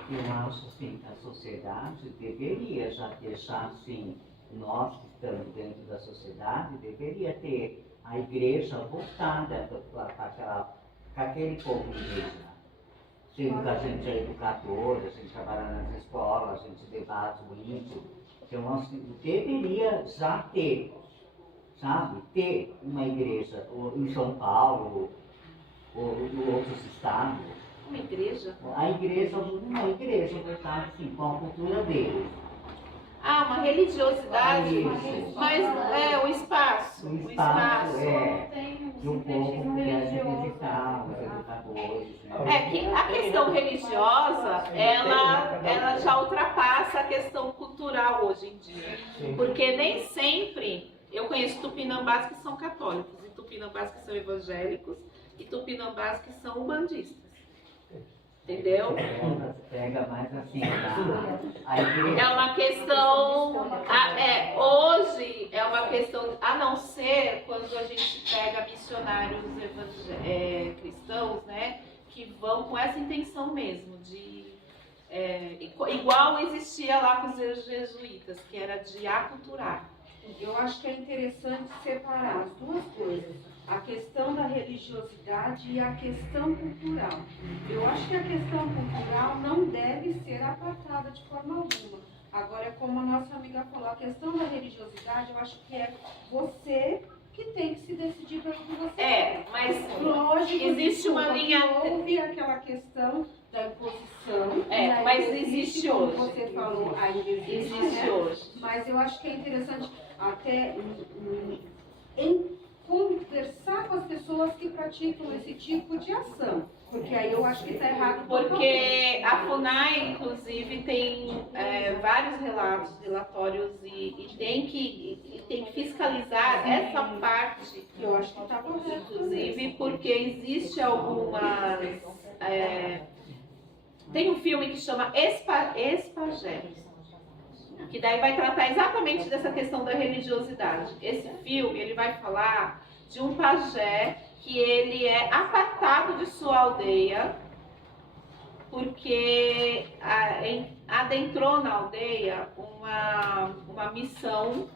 Eu acho assim, que a sociedade deveria já deixar assim, nós que estamos dentro da sociedade, deveria ter a igreja voltada para aquele povo indígena. Sendo que a gente é educador, a gente trabalha nas escolas, a gente debate muito. Então, nós deveria já ter, sabe, ter uma igreja em São Paulo ou em outros estados. Uma igreja? Uma igreja, sabe, assim, com a cultura deles. Uma religiosidade, mas o espaço. O espaço de um povo que quer visitar, os educadores. Né? Que a questão religiosa, ela já ultrapassa a questão cultural hoje em dia. Porque nem sempre, eu conheço tupinambás que são católicos, e tupinambás que são evangélicos, e tupinambás que são umbandistas. Entendeu? Pega mais assim, a igreja. É uma questão, hoje é uma questão, a não ser quando a gente pega missionários cristãos, né, que vão com essa intenção mesmo, de igual existia lá com os jesuítas, que era de aculturar. Eu acho que é interessante separar as duas coisas. A questão da religiosidade e a questão cultural. Eu acho que a questão cultural não deve ser apartada de forma alguma. Agora, como a nossa amiga falou, a questão da religiosidade, eu acho que é você que tem que se decidir pelo que você quer. Mas lógico, existe uma linha... Houve aquela questão da imposição. Mas existe hoje. Como você falou, ainda existe, hoje. Mas eu acho que é interessante até conversar com as pessoas que praticam esse tipo de ação. Porque aí eu acho que está errado. Porque a FUNAI, inclusive, tem vários relatórios e tem que fiscalizar essa parte. Que eu acho que está correto. Inclusive, porque existe algumas... tem um filme que chama Espagé, que daí vai tratar exatamente dessa questão da religiosidade. Esse filme, ele vai falar de um pajé que ele é apartado de sua aldeia porque adentrou na aldeia uma missão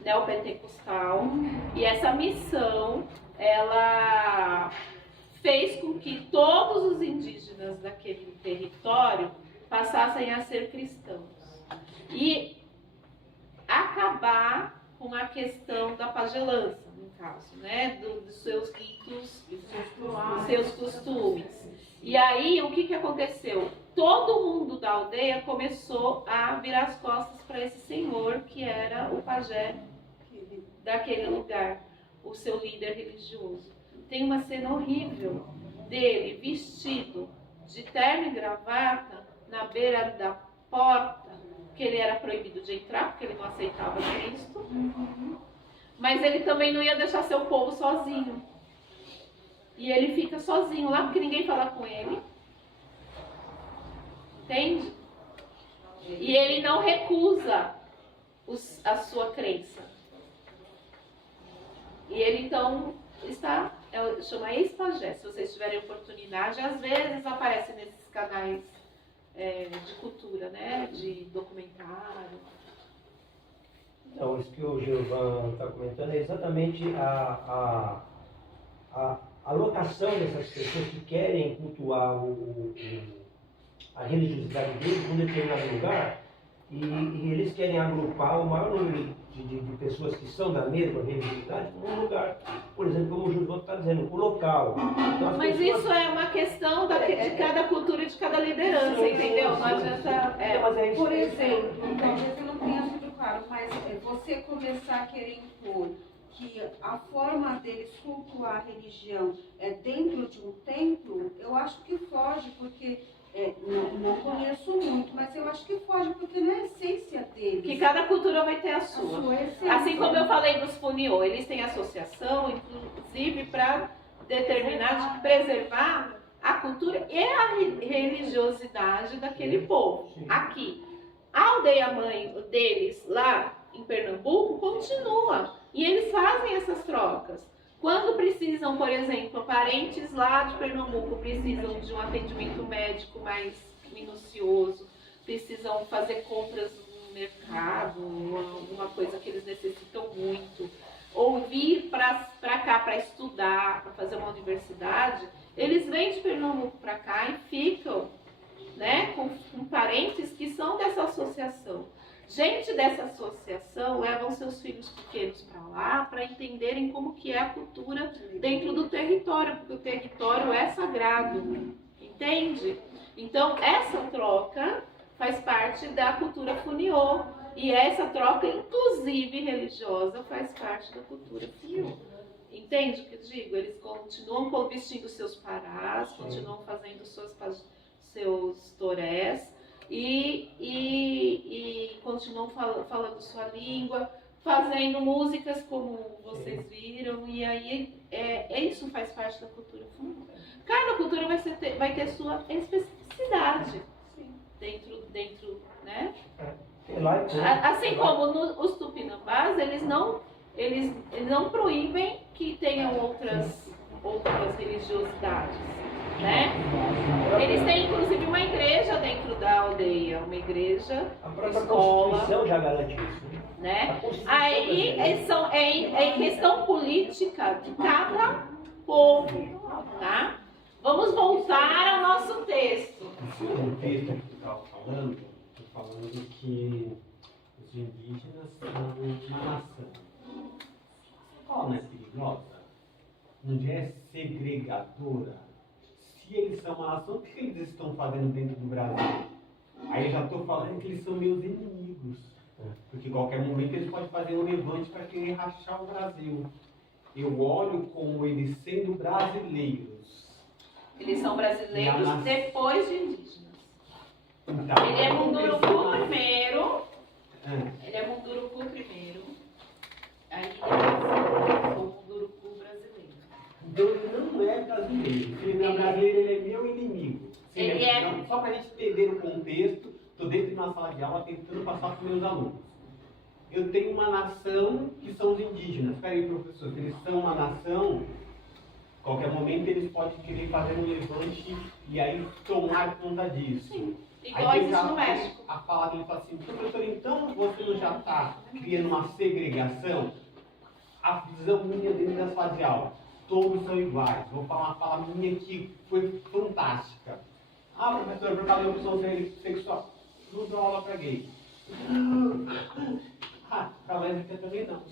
neopentecostal, e essa missão ela fez com que todos os indígenas daquele território passassem a ser cristãos e acabar com a questão da pagelança, no caso, né, dos seus ritos, dos seus costumes. E aí, o que aconteceu? Todo mundo da aldeia começou a virar as costas para esse senhor, que era o pajé daquele lugar, o seu líder religioso. Tem uma cena horrível dele vestido de terno e gravata na beira da porta, que ele era proibido de entrar, porque ele não aceitava Cristo, mas ele também não ia deixar seu povo sozinho. E ele fica sozinho lá, porque ninguém fala com ele. Entende? E ele não recusa a sua crença. E ele então chama Espagé. Se vocês tiverem oportunidade, às vezes aparece nesses canais de cultura, né? De documentário. Então, isso que o Gilvan está comentando é exatamente a locação dessas pessoas que querem cultuar a religiosidade deles num determinado lugar, e eles querem agrupar o maior número de pessoas que são da mesma religiosidade num lugar. Por exemplo, como o Gilvan está dizendo, o local. Então, mas pessoas... isso é uma questão de cada cultura e de cada liderança, entendeu? Não adianta... Por exemplo, talvez eu não tenha sido claro, mas você começar a querer impor que a forma deles cultuar a religião é dentro de um templo, eu acho que foge, porque não conheço muito, mas eu acho que foge, porque não é a essência deles. Que cada cultura vai ter a sua. Essência. Assim como eu falei dos Funiô, eles têm associação, inclusive, para determinar, preservar a cultura e a religiosidade daquele povo. Aqui, a aldeia-mãe deles, lá em Pernambuco, continua. E eles fazem essas trocas. Quando precisam, por exemplo, parentes lá de Pernambuco precisam de um atendimento médico mais minucioso, precisam fazer compras no mercado, alguma coisa que eles necessitam muito, ou vir para cá para estudar, para fazer uma universidade, eles vêm de Pernambuco para cá e ficam, né, com parentes que são dessa associação. Gente dessa associação levam seus filhos pequenos para lá para entenderem como que é a cultura dentro do território, porque o território é sagrado, entende? Então, essa troca faz parte da cultura Funiô, e essa troca, inclusive religiosa, faz parte da cultura Funiô. Entende o que eu digo? Eles continuam vestindo seus parás, continuam fazendo seus torés, e continuam falando sua língua, fazendo músicas como vocês viram, e aí isso faz parte da cultura Funiô. Cada cultura vai ter sua especificidade dentro, né? Assim como os tupinambás, eles não proíbem que tenham outras religiosidades, né? Eles têm inclusive uma igreja dentro da aldeia, uma igreja, escola. A Constituição já garante isso, né? Aí é questão política de cada povo, tá? Vamos voltar ao nosso texto. O texto que você estava falando que os indígenas são uma nação. Qual não é perigosa? Não é segregadora? Se eles são uma nação, o que eles estão fazendo dentro do Brasil? Aí eu já estou falando que eles são meus inimigos. Porque qualquer momento eles podem fazer um levante para querer rachar o Brasil. Eu olho como eles sendo brasileiros. Eles são brasileiros depois de indígenas. Então, ele é Munduruku primeiro. Ele é Munduruku primeiro. Aí ele é o Munduruku brasileiro. Então ele não é brasileiro. Se ele não é brasileiro, ele é meu inimigo. Não, só para a gente entender o contexto, estou dentro de uma sala de aula tentando passar para os meus alunos. Eu tenho uma nação que são os indígenas. Peraí, professor, se eles são uma nação, qualquer momento eles podem querer fazer um levante e aí tomar conta disso. Sim. Igual existe no México. A fala dele fala assim, professor, então você não já está criando uma segregação? A visão minha dentro da sala de aula, todos são iguais. Vou falar uma fala minha que foi fantástica. Ah, professor, por causa da opção sexual, não dou aula para gay. Ah, para lésbica também não.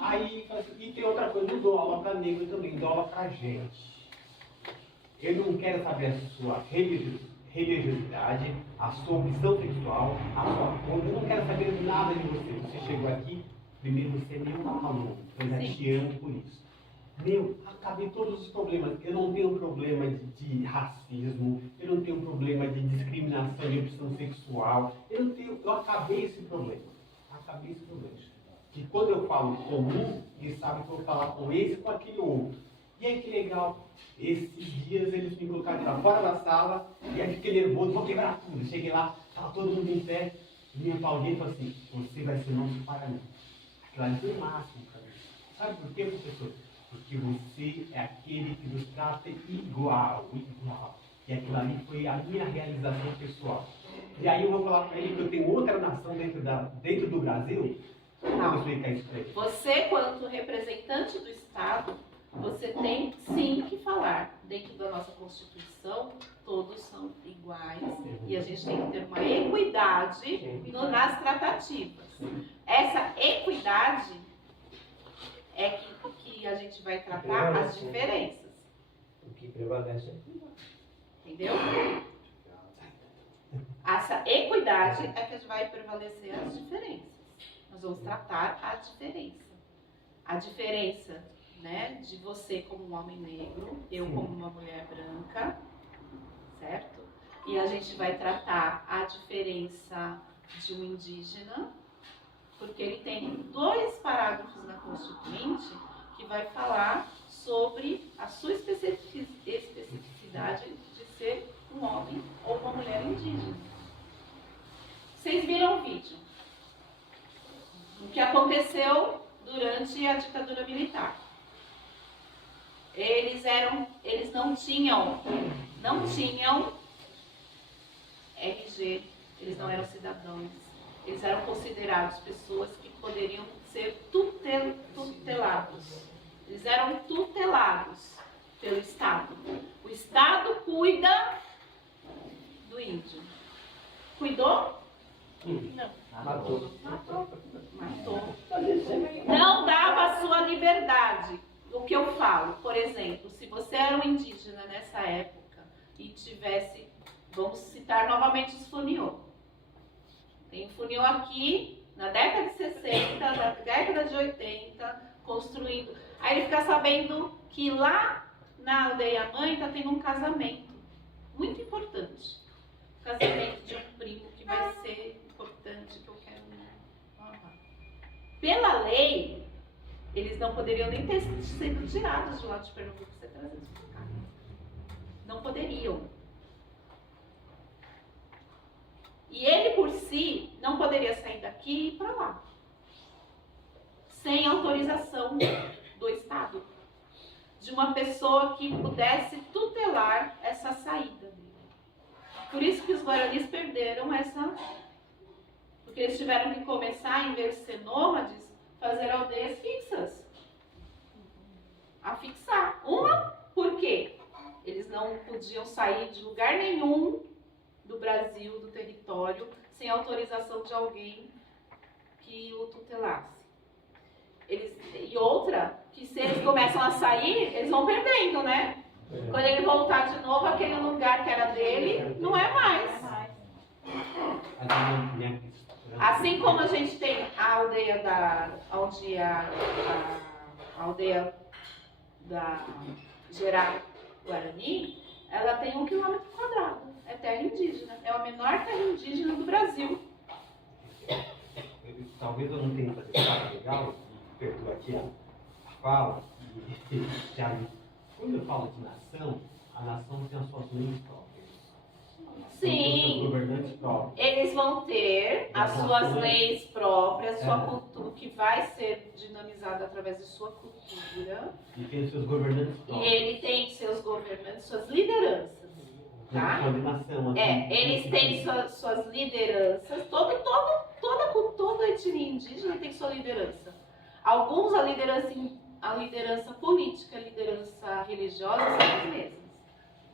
Aí, e tem outra coisa, não dou aula para negro também, dou aula para gente. Eu não quero saber a sua religiosidade, a sua opção sexual, a sua cor, eu não quero saber nada de você. Você chegou aqui, primeiro você é meu aluno, eu já te amo por isso. Acabei todos os problemas. Eu não tenho problema de racismo, eu não tenho problema de discriminação de opção sexual, eu acabei esse problema. Que quando eu falo comum, eles sabem que eu vou falar com esse e com aquele outro. E aí que legal, esses dias eles me colocaram lá fora da sala, e aí fiquei nervoso, vou quebrar tudo. Cheguei lá, estava todo mundo em pé, me aplaudi e falei assim, você vai ser nosso paranhão. Aquilo ali foi o máximo para mim. Sabe por quê, professor? Porque você é aquele que nos trata igual. E aquilo ali foi a minha realização pessoal. E aí eu vou falar para ele que eu tenho outra nação dentro do Brasil. Não vou explicar isso para ele. Você, quanto representante do Estado, você tem sim que falar. Dentro da nossa Constituição, todos são iguais. E a gente tem que ter uma equidade nas tratativas. Essa equidade é que a gente vai tratar as diferenças. O que prevalece é entendeu? Essa equidade é que vai prevalecer as diferenças. Nós vamos tratar a diferença. A diferença, né, de você como um homem negro, eu como uma mulher branca, certo? E a gente vai tratar a diferença de um indígena, porque ele tem 2 parágrafos na Constituinte que vai falar sobre a sua especificidade de ser um homem ou uma mulher indígena. Vocês viram o vídeo? O que aconteceu durante a ditadura militar. Eles não tinham RG, eles não eram cidadãos. Eles eram considerados pessoas que poderiam ser tutelados. Eles eram tutelados pelo Estado. O Estado cuida do índio. Cuidou? Não. Matou. Não dava a sua liberdade. O que eu falo, por exemplo, se você era um indígena nessa época e tivesse, vamos citar novamente os funiô. Tem funiô aqui, na década de 60, na década de 80, construindo. Aí ele fica sabendo que lá na aldeia mãe está tendo um casamento muito importante. O casamento de um primo que vai ser importante, que eu quero honrar. Pela lei, eles não poderiam nem ter sido tirados de lá de Pernambuco e ser trazidos para cá. Não poderiam. E ele, por si, não poderia sair daqui e ir para lá. Sem autorização do Estado. De uma pessoa que pudesse tutelar essa saída dele. Por isso que os guaranis perderam essa... Porque eles tiveram que começar, em vez de ser nômades, fazer aldeias fixas. A fixar. Uma, por quê? Eles não podiam sair de lugar nenhum do Brasil, do território, sem autorização de alguém que o tutelasse. E outra, que se eles começam a sair, eles vão perdendo, né? Quando ele voltar de novo, aquele lugar que era dele, não é mais. Assim como a gente tem a aldeia onde a aldeia da Geral Guarani, ela tem 1 km². É terra indígena. É a menor terra indígena do Brasil. Talvez eu não tenha praticado legal, perdoa aqui a fala, quando eu falo de nação, a nação tem as suas leis próprias. Sim, governantes próprios. eles vão ter as suas leis próprias, sua cultura, que vai ser dinamizada através de sua cultura. E tem os seus governantes E próprios. ele tem seus governantes, suas lideranças. Tá? Eles têm suas lideranças, toda etnia indígena tem sua liderança. Alguns a liderança política, a liderança religiosa são as mesmas.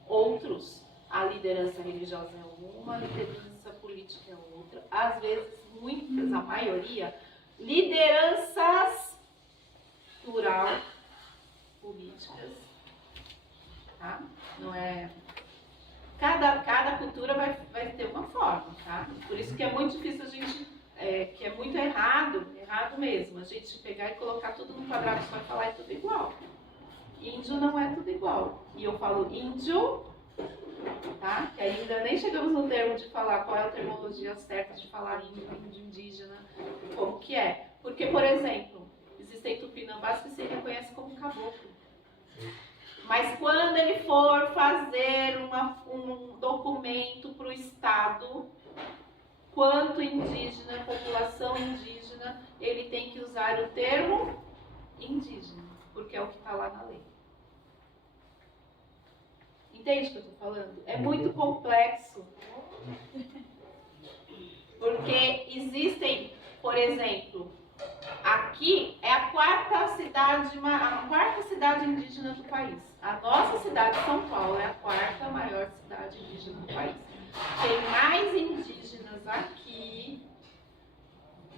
Outros, a liderança religiosa é uma, a liderança política é outra. Às vezes, muitas, a maioria, lideranças plural, políticas. Tá? Não é... Cada cultura vai ter uma forma, tá? Por isso que é muito difícil a gente, que é muito errado mesmo, a gente pegar e colocar tudo num quadrado só e falar é tudo igual. Índio não é tudo igual. E eu falo índio, tá? Que ainda nem chegamos no termo de falar qual é a terminologia certa de falar índio, indígena, como que é. Porque, por exemplo, existem tupinambás que se reconhecem como caboclo. Mas quando ele for fazer um documento para o Estado, quanto indígena, população indígena, ele tem que usar o termo indígena, porque é o que está lá na lei. Entende o que eu estou falando? É muito complexo. Porque existem, por exemplo, aqui é a quarta cidade indígena do país. A nossa cidade, São Paulo, é a quarta maior cidade indígena do país. Tem mais indígenas aqui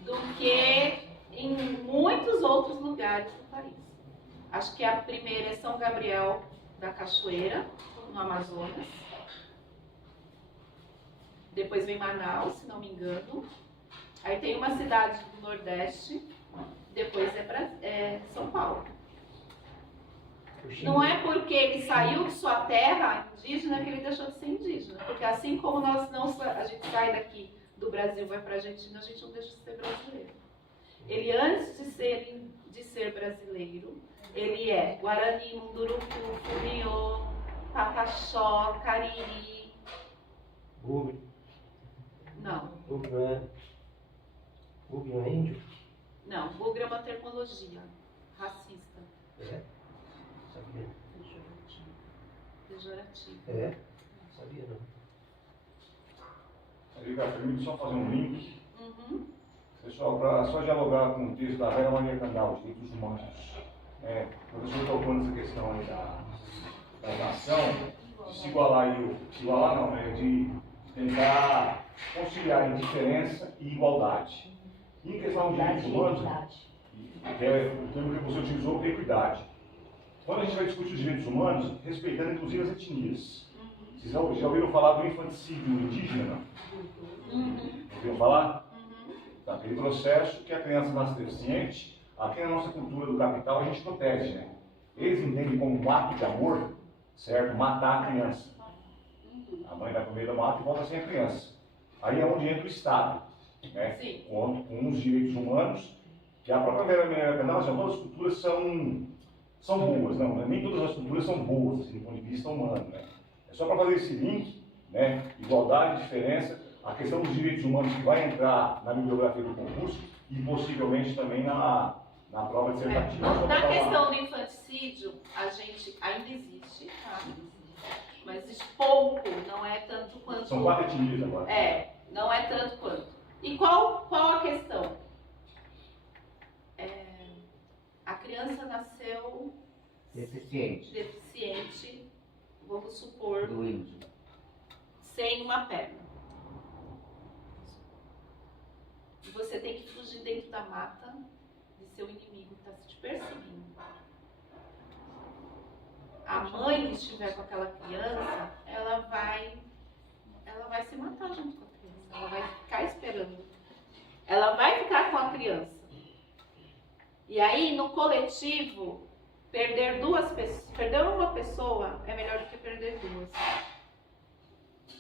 do que em muitos outros lugares do país. Acho que a primeira é São Gabriel da Cachoeira, no Amazonas. Depois vem Manaus, se não me engano. Aí tem uma cidade do Nordeste. Depois é São Paulo. Não é porque ele saiu de sua terra indígena que ele deixou de ser indígena. Porque assim como a gente sai daqui do Brasil, vai para a Argentina, a gente não deixa de ser brasileiro. Ele, antes de ser brasileiro, ele é Guarani, Munduruku, Funiô, Pataxó, Cariri. Bugre. Não. Bugre não é índio? Não, bugre é uma terminologia racista. É? Sabia. Pejorativo. É? Sabia não. Erika, permite só fazer um link. Uhum. Pessoal, para só dialogar com o texto da Vera Maria Candal, os direitos humanos. O professor tocou nessa questão aí da nação, de se igualar de tentar conciliar indiferença e igualdade. E em questão de direitos humanos, que é o termo que você utilizou, equidade. Quando a gente vai discutir os direitos humanos, respeitando inclusive as etnias. Vocês já ouviram falar do infanticídio indígena? Ouviram falar? Aquele processo que a criança nasce deficiente, aqui na nossa cultura do capital a gente protege, né? Eles entendem como um ato de amor, certo? Matar a criança. A mãe vai pro meio do mato e volta sem a criança. Aí é onde entra o Estado, né? Com os direitos humanos, que a própria Vera Maria Candal, assim, todas as culturas são boas, não, nem todas as culturas são boas, assim, do ponto de vista humano, né? É só para fazer esse link, né? Igualdade, diferença, a questão dos direitos humanos que vai entrar na bibliografia do concurso e possivelmente também na prova dissertativa. Na questão do infanticídio, a gente ainda existe, tá? Mas existe pouco, não é tanto quanto... São 4 etnias agora. Não é tanto quanto. E qual a questão? A criança nasceu deficiente, vamos supor, sem uma perna. E você tem que fugir dentro da mata de seu inimigo que está te perseguindo. A mãe que estiver com aquela criança, ela vai se matar junto com a criança. Ela vai ficar esperando criança. E aí, no coletivo, perder uma pessoa é melhor do que perder duas.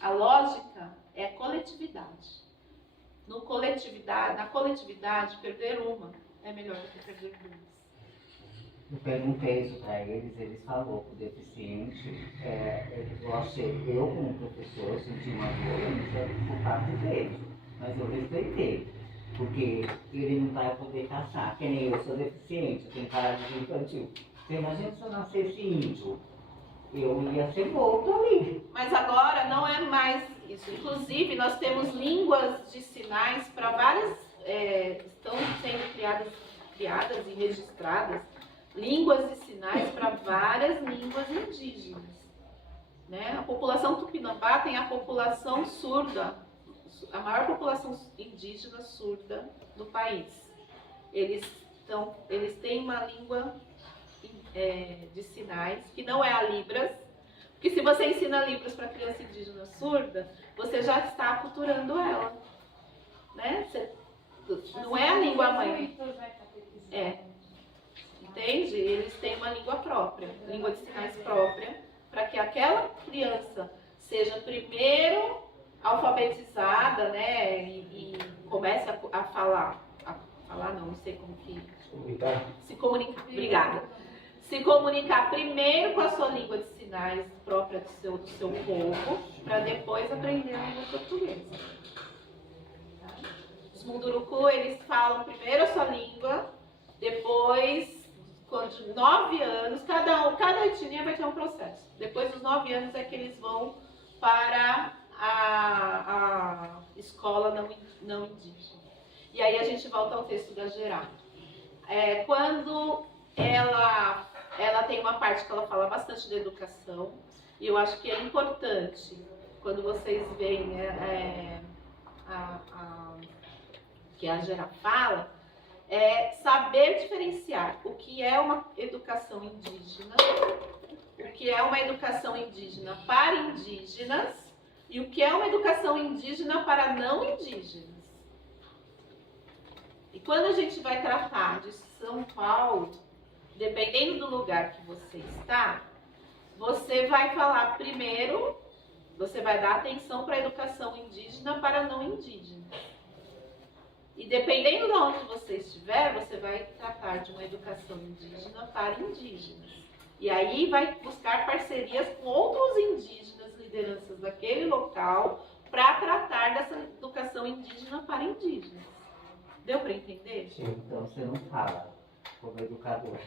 A lógica é a coletividade. Na coletividade, perder uma é melhor do que perder duas. Eu perguntei isso para eles falaram que o deficiente, eu como professor senti uma violência por parte dele, mas eu respeitei, porque ele não vai poder caçar, que nem eu sou deficiente, eu tenho paralisia infantil. Você imagina se eu nascesse índio, eu ia ser morto ali. Mas agora não é mais isso. Inclusive, nós temos línguas de sinais para várias, estão sendo criadas e registradas, línguas de sinais para várias línguas indígenas. Né? A população tupinambá tem a população surda, a maior população indígena surda do país. Eles têm uma língua de sinais, que não é a Libras, porque se você ensina Libras para criança indígena surda, você já está aculturando ela. Né? Não é a língua mãe. Entende? Eles têm uma língua própria, língua de sinais própria, para que aquela criança seja primeiro alfabetizada, né, e comece a falar. Não sei como que... Se comunicar. Obrigada. Se comunicar primeiro com a sua língua de sinais própria do seu povo, para depois aprender a língua portuguesa. Os Munduruku, eles falam primeiro a sua língua, depois... Quando 9 anos, cada etnia vai ter um processo. Depois dos 9 anos é que eles vão para a escola não indígena. E aí a gente volta ao texto da Gerá. Quando ela tem uma parte que ela fala bastante de educação, e eu acho que é importante, quando vocês veem que a Gerá fala, saber diferenciar o que é uma educação indígena, o que é uma educação indígena para indígenas e o que é uma educação indígena para não indígenas. E quando a gente vai tratar de São Paulo, dependendo do lugar que você está, você vai falar primeiro, você vai dar atenção para a educação indígena para não indígenas. E dependendo de onde você estiver, você vai tratar de uma educação indígena para indígenas. E aí vai buscar parcerias com outros indígenas, lideranças daquele local, para tratar dessa educação indígena para indígenas. Deu para entender? Sim. Então você não fala como educador.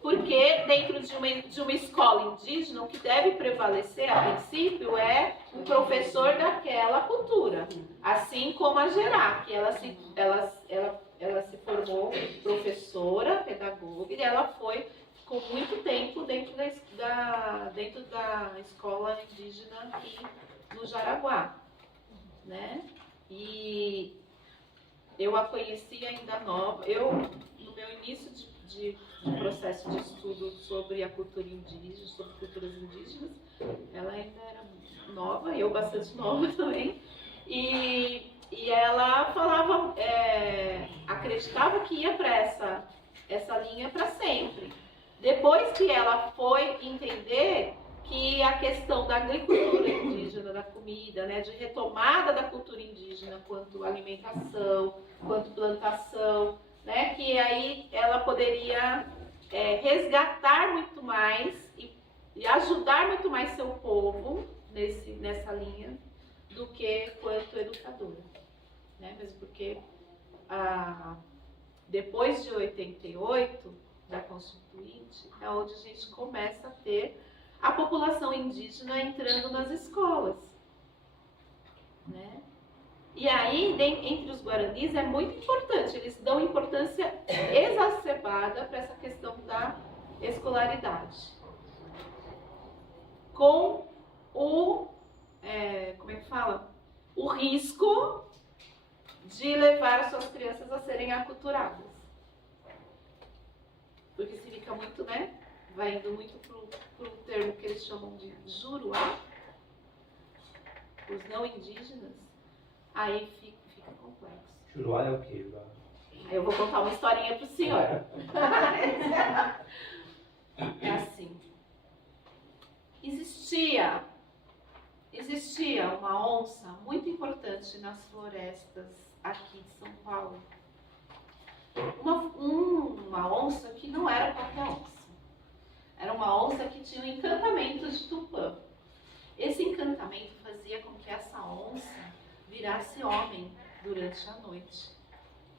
Porque dentro de uma escola indígena, o que deve prevalecer, a princípio, é o professor daquela cultura. Assim como a Gerá, que ela se formou professora, pedagoga, e ela ficou muito tempo dentro da escola indígena aqui no Jaraguá. Né? E eu a conheci ainda nova. No meu início de processo de estudo sobre a cultura indígena, sobre culturas indígenas, ela ainda era nova, eu bastante nova também, e ela falava, acreditava que ia para essa linha para sempre. Depois que ela foi entender que a questão da agricultura indígena, da comida, né, de retomada da cultura indígena quanto alimentação, quanto plantação, né, que aí ela poderia resgatar muito mais e ajudar muito mais seu povo nessa linha do que quanto educadora. Né? Mesmo porque depois de 88, da Constituinte, é onde a gente começa a ter a população indígena entrando nas escolas. Né? E aí, entre os guaranis, é muito importante, eles dão importância exacerbada para essa questão da escolaridade. Com o risco de levar as suas crianças a serem aculturadas. Porque se fica muito, né? Vai indo muito para um termo que eles chamam de juruá, os não indígenas, aí fica complexo. Juruá é o quê? Aí eu vou contar uma historinha pro senhor. É assim. Existia uma onça muito importante nas florestas aqui de São Paulo. Uma onça que não era qualquer onça. Era uma onça que tinha um encantamento de Tupã. Esse encantamento fazia com que essa onça virasse homem durante a noite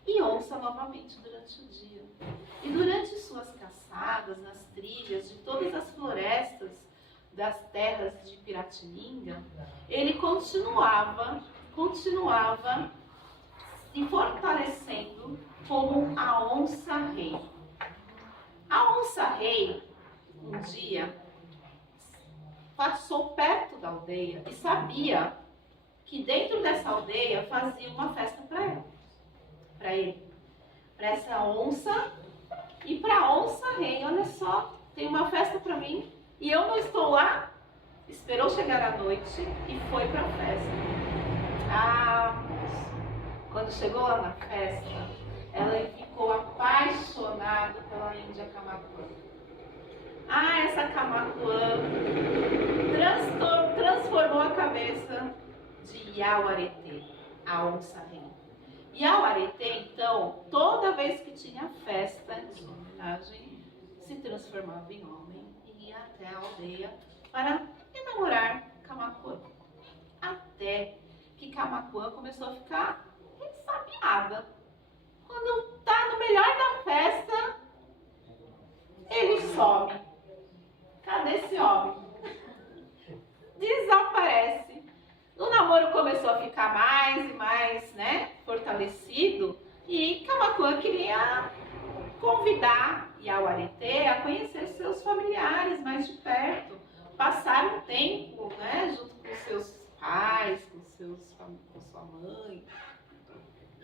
e onça novamente durante o dia. E durante suas caçadas nas trilhas de todas as florestas das terras de Piratininga, ele continuava se fortalecendo como a onça-rei. A onça-rei, um dia, passou perto da aldeia e sabia que dentro dessa aldeia fazia uma festa para ele, para essa onça e para a onça-rei. Olha só, tem uma festa para mim e eu não estou lá. Esperou chegar a noite e foi para a festa. Quando chegou lá na festa, ela ficou apaixonada pela índia Camaquã. Essa Camaquã transformou a cabeça de Iauaretê, a onça-rei. Iauaretê, então, toda vez que tinha festa em sua homenagem, se transformava em homem e ia até a aldeia para enamorar Camaquã. Até que Camaquã começou a ficar ressabiada. Quando está no melhor da festa, ele some. Cadê esse homem? Desaparece. O namoro começou a ficar mais e mais, fortalecido, e Camaquã queria convidar Iauaretê a conhecer seus familiares mais de perto, passar um tempo, junto com seus pais, com sua mãe.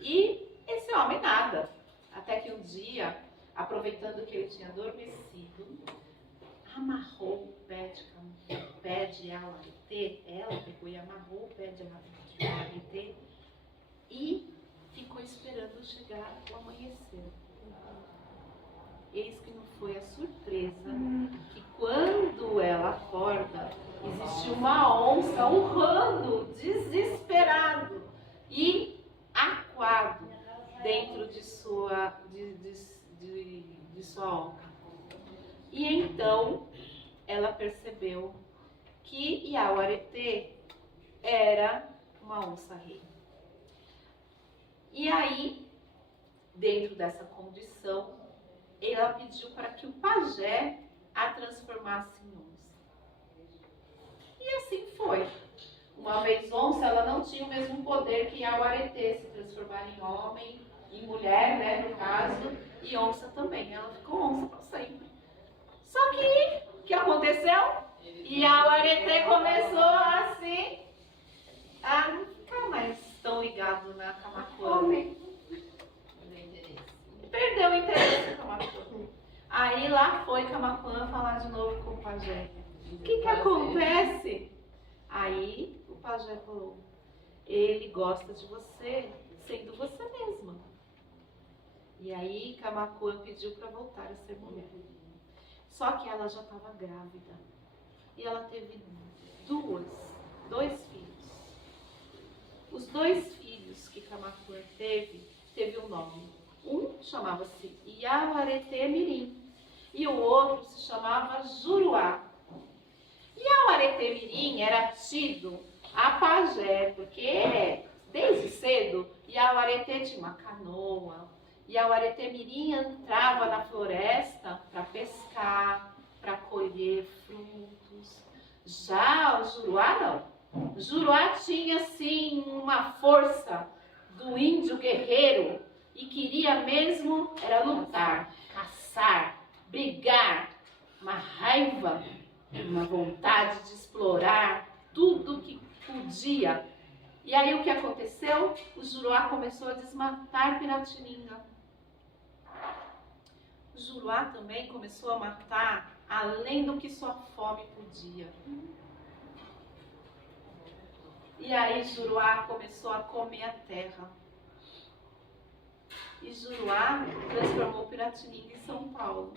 E esse homem nada. Até que um dia, aproveitando que ele tinha adormecido, amarrou o pé de Iauaretê, ela pegou e amarrou o pé de Iauaretê e ficou esperando chegar o amanhecer. Eis que não foi a surpresa que quando ela acorda, existe uma onça urrando, desesperado e aquado dentro de sua oca. E então ela percebeu que Iauaretê era uma onça-rei. E aí, dentro dessa condição, ela pediu para que o pajé a transformasse em onça. E assim foi. Uma vez onça, ela não tinha o mesmo poder que Iauaretê, se transformar em homem, em mulher, no caso, e onça também. Ela ficou onça para sempre. Só que, o que aconteceu? Iauaretê começou a não ficar mais tão ligado na Camaquã. Perdeu o interesse em Camaquã. Aí lá foi Camaquã falar de novo com o pajé. O que acontece? Aí o pajé falou: ele gosta de você sendo você mesma. E aí Camaquã pediu para voltar a ser mulher. Só que ela já estava grávida. E ela teve dois filhos. Os 2 filhos que Camaquã teve um nome. Um chamava-se Iauaretê Mirim e o outro se chamava Juruá. Iauaretê Mirim era tido a pajé, porque desde cedo Iauaretê tinha uma canoa. Iauaretê Mirim entrava na floresta para pescar, para colher frutos. Já o Juruá não. O Juruá tinha sim uma força do índio guerreiro e queria mesmo era lutar, caçar, brigar, uma raiva, uma vontade de explorar tudo que podia. E aí o que aconteceu? O Juruá começou a desmatar Piratininga. O Juruá também começou a matar além do que sua fome podia. E aí Juruá começou a comer a terra. E Juruá transformou Piratininga em São Paulo.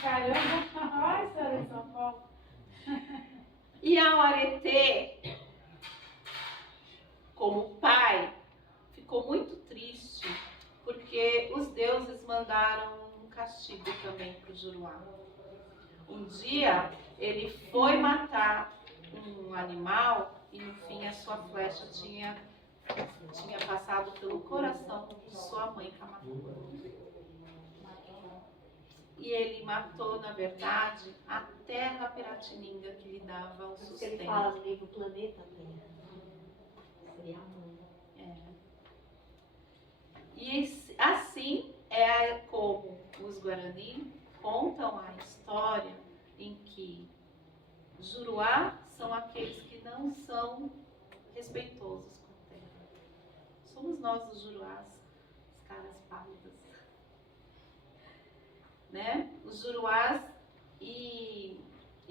Caramba, olha a história de São Paulo. E Auaretê, como pai, ficou muito triste, porque os deuses mandaram um castigo também para o Juruá. Um dia, ele foi matar um animal e, no fim, a sua flecha tinha passado pelo coração de sua mãe Camacuã. E ele matou, na verdade, a terra Piratininga que lhe dava o sustento. Ele fala no livro Planeta Terra. Seria a mãe. E assim é como os Guarani contam a história em que Juruá são aqueles que não são respeitosos com a terra. Somos nós os Juruás, as caras pálidas. Né? Os Juruás e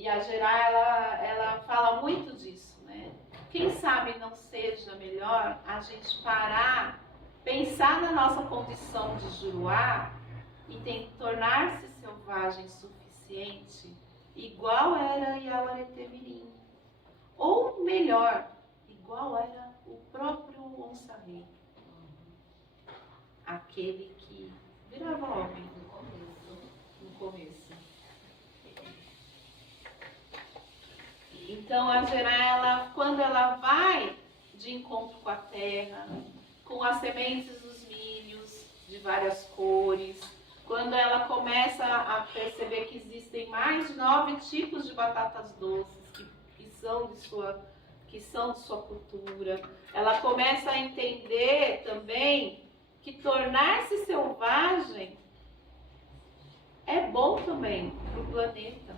a Gerá, ela fala muito disso, né? Quem sabe não seja melhor a gente parar, pensar na nossa condição de Juruá e tornar-se selvagem suficiente, igual era Iauaretê Mirim. Ou melhor, igual era o próprio Onça-Rei. Aquele que virava homem no começo. Então a Gerá, quando ela vai de encontro com a terra, com as sementes dos milhos de várias cores, quando ela começa a perceber que existem mais de 9 tipos de batatas doces que são de sua cultura, ela começa a entender também que tornar-se selvagem é bom também para o planeta,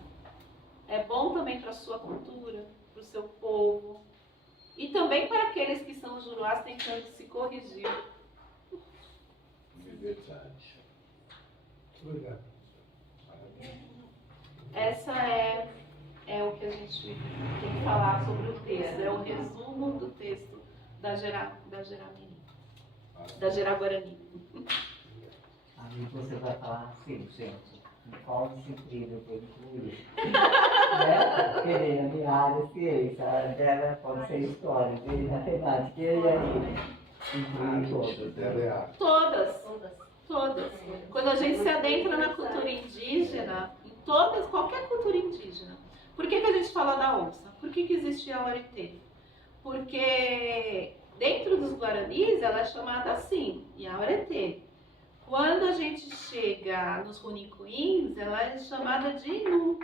é bom também para a sua cultura, para o seu povo e também para aqueles que são Juruás tentando se corrigir. Verdade. Obrigado. Essa é o que a gente tem que falar sobre o texto, é o resumo do texto da Gerá-Guarani. Aí você vai falar assim, gente, qual disciplina eu vou incluir? Né? Querendo mirar a ciência, a dela pode ser história, dele matemática, e aí incluir todas. Todas. Quando a gente se adentra na cultura indígena, em qualquer cultura indígena, por que a gente fala da onça? Por que existe a Iauaretê? Porque dentro dos Guaranis ela é chamada assim, Iauaretê. Quando a gente chega nos Runicuins, ela é chamada de Inu.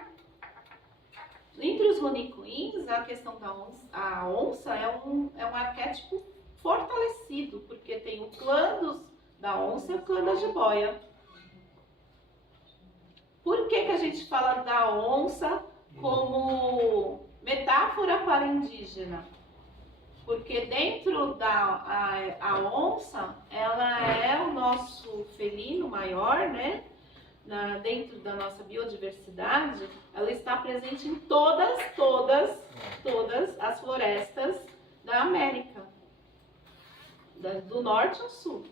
Entre os Runicuins, a questão da onça, a onça é um arquétipo fortalecido, porque tem o clã da onça e o clã da jiboia. Por que a gente fala da onça como metáfora para indígena? Porque dentro a onça, ela é o nosso felino maior, né? Dentro da nossa biodiversidade, ela está presente em todas as florestas da América, do norte ao sul.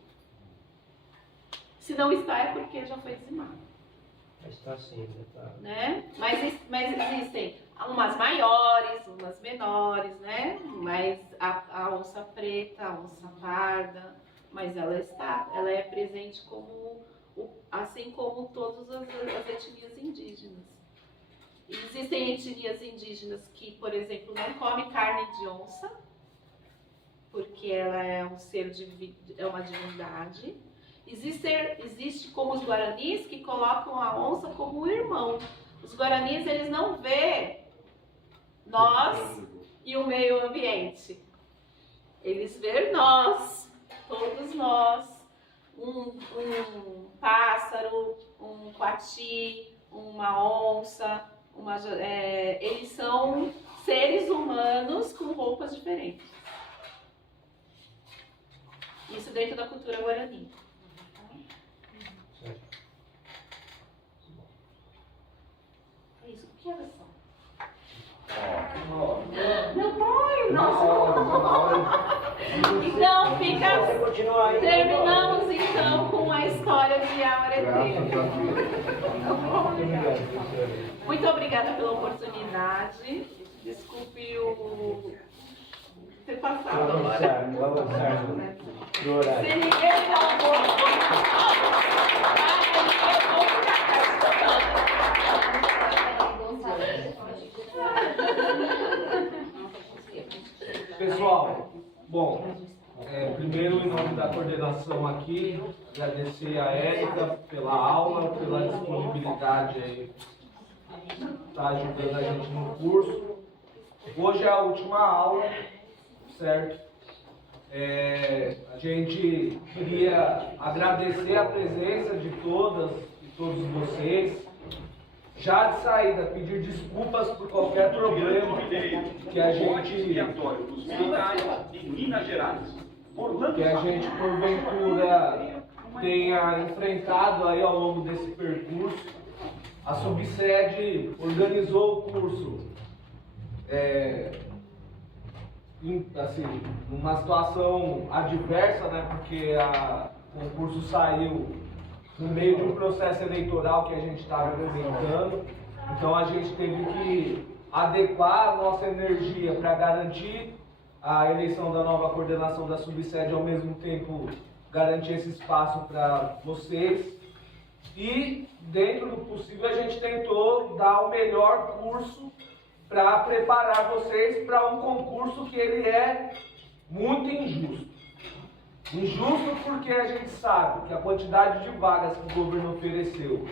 Se não está, é porque já foi dizimado. Está sim, está. Né? Mas existem umas maiores, umas menores, né? Mas a onça preta, a onça parda, mas ela é presente assim como todas as etnias indígenas. Existem etnias indígenas que, por exemplo, não comem carne de onça, porque ela é um ser, é uma divindade. Existe como os Guaranis que colocam a onça como um irmão. Os Guaranis, eles não vê nós e o meio ambiente. Eles vê nós, todos nós, um pássaro, um coati, uma onça, eles são seres humanos com roupas diferentes. Isso dentro da cultura guarani. É isso, que horas são? Meu pai, nossa! Então fica continuar aí. Terminamos então com a história de Amaretê. Muito obrigada pela oportunidade. Desculpe o ter passado. Vamos avançar no horário. Se ninguém dá um Pessoal, bom, primeiro em nome da coordenação aqui, agradecer a Érica pela aula, pela disponibilidade aí, tá ajudando a gente no curso. Hoje é a última aula, certo? A gente queria agradecer a presença de todas e todos vocês. Já de saída, pedir desculpas por qualquer problema que a gente, porventura tenha enfrentado aí ao longo desse percurso. A subsede organizou o curso assim, numa situação adversa, né, porque o concurso saiu no meio de um processo eleitoral que a gente estava vivenciando. Então a gente teve que adequar a nossa energia para garantir a eleição da nova coordenação da subsede, ao mesmo tempo garantir esse espaço para vocês. E dentro do possível a gente tentou dar o melhor curso para preparar vocês para um concurso que ele é muito injusto. Injusto porque a gente sabe que a quantidade de vagas que o governo ofereceu,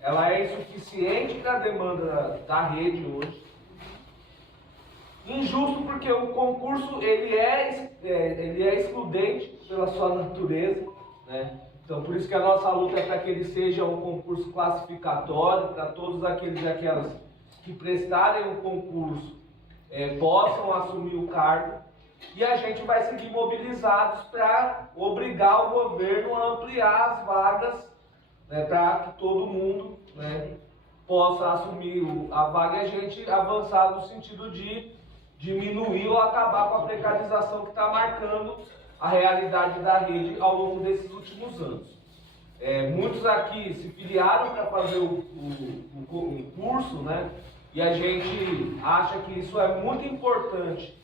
ela é insuficiente para a demanda da rede hoje. Injusto porque o concurso ele é excludente pela sua natureza, né? Então por isso que a nossa luta é para que ele seja um concurso classificatório, para todos aqueles e aquelas que prestarem o concurso possam assumir o cargo. E a gente vai seguir mobilizados para obrigar o governo a ampliar as vagas, né, para que todo mundo, né, possa assumir a vaga e a gente avançar no sentido de diminuir ou acabar com a precarização que está marcando a realidade da rede ao longo desses últimos anos. Muitos aqui se filiaram para fazer o curso, né, e a gente acha que isso é muito importante.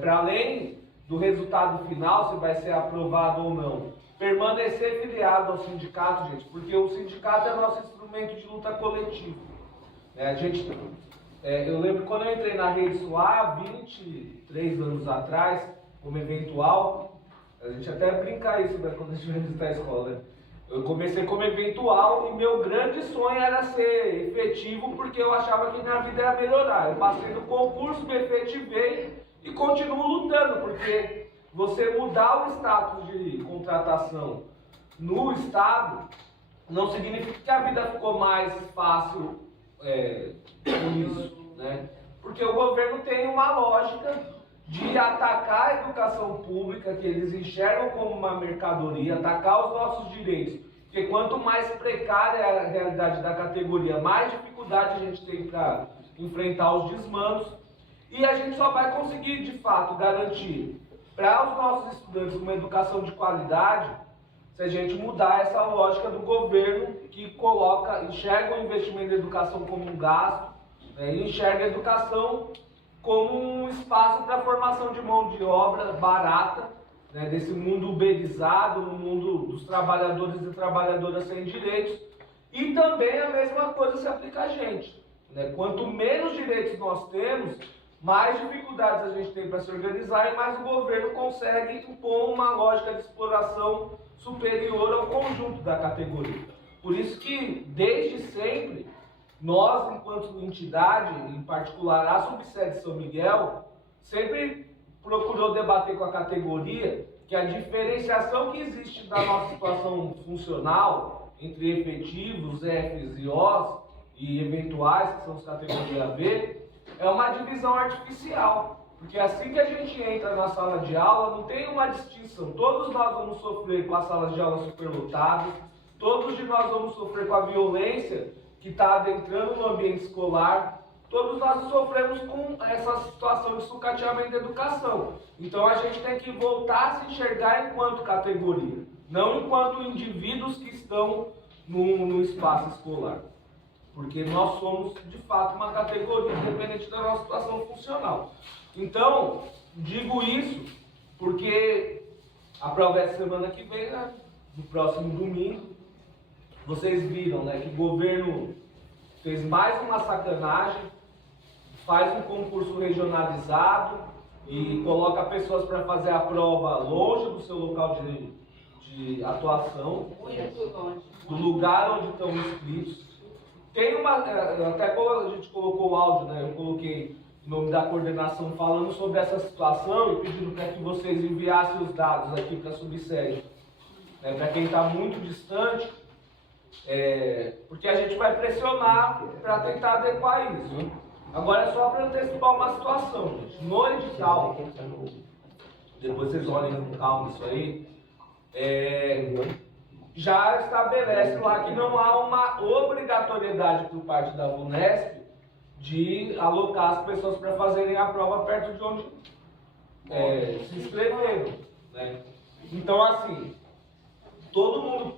Para além do resultado final, se vai ser aprovado ou não, permanecer filiado ao sindicato, gente, porque o sindicato é nosso instrumento de luta coletiva. Eu lembro quando eu entrei na Rede Suá, há 23 anos atrás, como eventual, a gente até brinca isso, né, quando a gente vai visitar a escola, né? Eu comecei como eventual e meu grande sonho era ser efetivo, porque eu achava que minha vida ia melhorar. Eu passei no concurso, me efetivei e continuo lutando, porque você mudar o status de contratação no Estado não significa que a vida ficou mais fácil com isso, né? Porque o governo tem uma lógica de atacar a educação pública, que eles enxergam como uma mercadoria, atacar os nossos direitos. Porque quanto mais precária é a realidade da categoria, mais dificuldade a gente tem para enfrentar os desmandos. E a gente só vai conseguir, de fato, garantir para os nossos estudantes uma educação de qualidade se a gente mudar essa lógica do governo que enxerga o investimento em educação como um gasto, né, e enxerga a educação como um espaço para a formação de mão de obra barata, né, desse mundo uberizado, no mundo dos trabalhadores e trabalhadoras sem direitos. E também a mesma coisa se aplica a gente, né? Quanto menos direitos nós temos, mais dificuldades a gente tem para se organizar e mais o governo consegue impor uma lógica de exploração superior ao conjunto da categoria. Por isso que, desde sempre, nós, enquanto entidade, em particular a Subsede São Miguel, sempre procurou debater com a categoria que a diferenciação que existe da nossa situação funcional entre efetivos, Fs e Os e eventuais, que são as categorias B, é uma divisão artificial. Porque assim que a gente entra na sala de aula, não tem uma distinção. Todos nós vamos sofrer com as salas de aula superlotadas, todos de nós vamos sofrer com a violência que está adentrando no ambiente escolar, todos nós sofremos com essa situação de sucateamento da educação. Então a gente tem que voltar a se enxergar enquanto categoria, não enquanto indivíduos que estão no espaço escolar. Porque nós somos, de fato, uma categoria independente da nossa situação funcional. Então, digo isso porque a prova é semana que vem, né? No próximo domingo. Vocês viram, né, que o governo fez mais uma sacanagem, faz um concurso regionalizado e coloca pessoas para fazer a prova longe do seu local de atuação, do lugar onde estão inscritos. Tem uma, até quando a gente colocou o áudio, né, eu coloquei o nome da coordenação falando sobre essa situação e pedindo para que vocês enviassem os dados aqui para a subsede. Para quem está muito distante, porque a gente vai pressionar para tentar adequar isso. Né? Agora é só para antecipar uma situação, gente. No edital, depois vocês olhem com calma isso aí, já estabelece lá que não há uma obrigatoriedade por parte da VUNESP de alocar as pessoas para fazerem a prova perto de onde se inscreveram. Né? Então, assim, todo mundo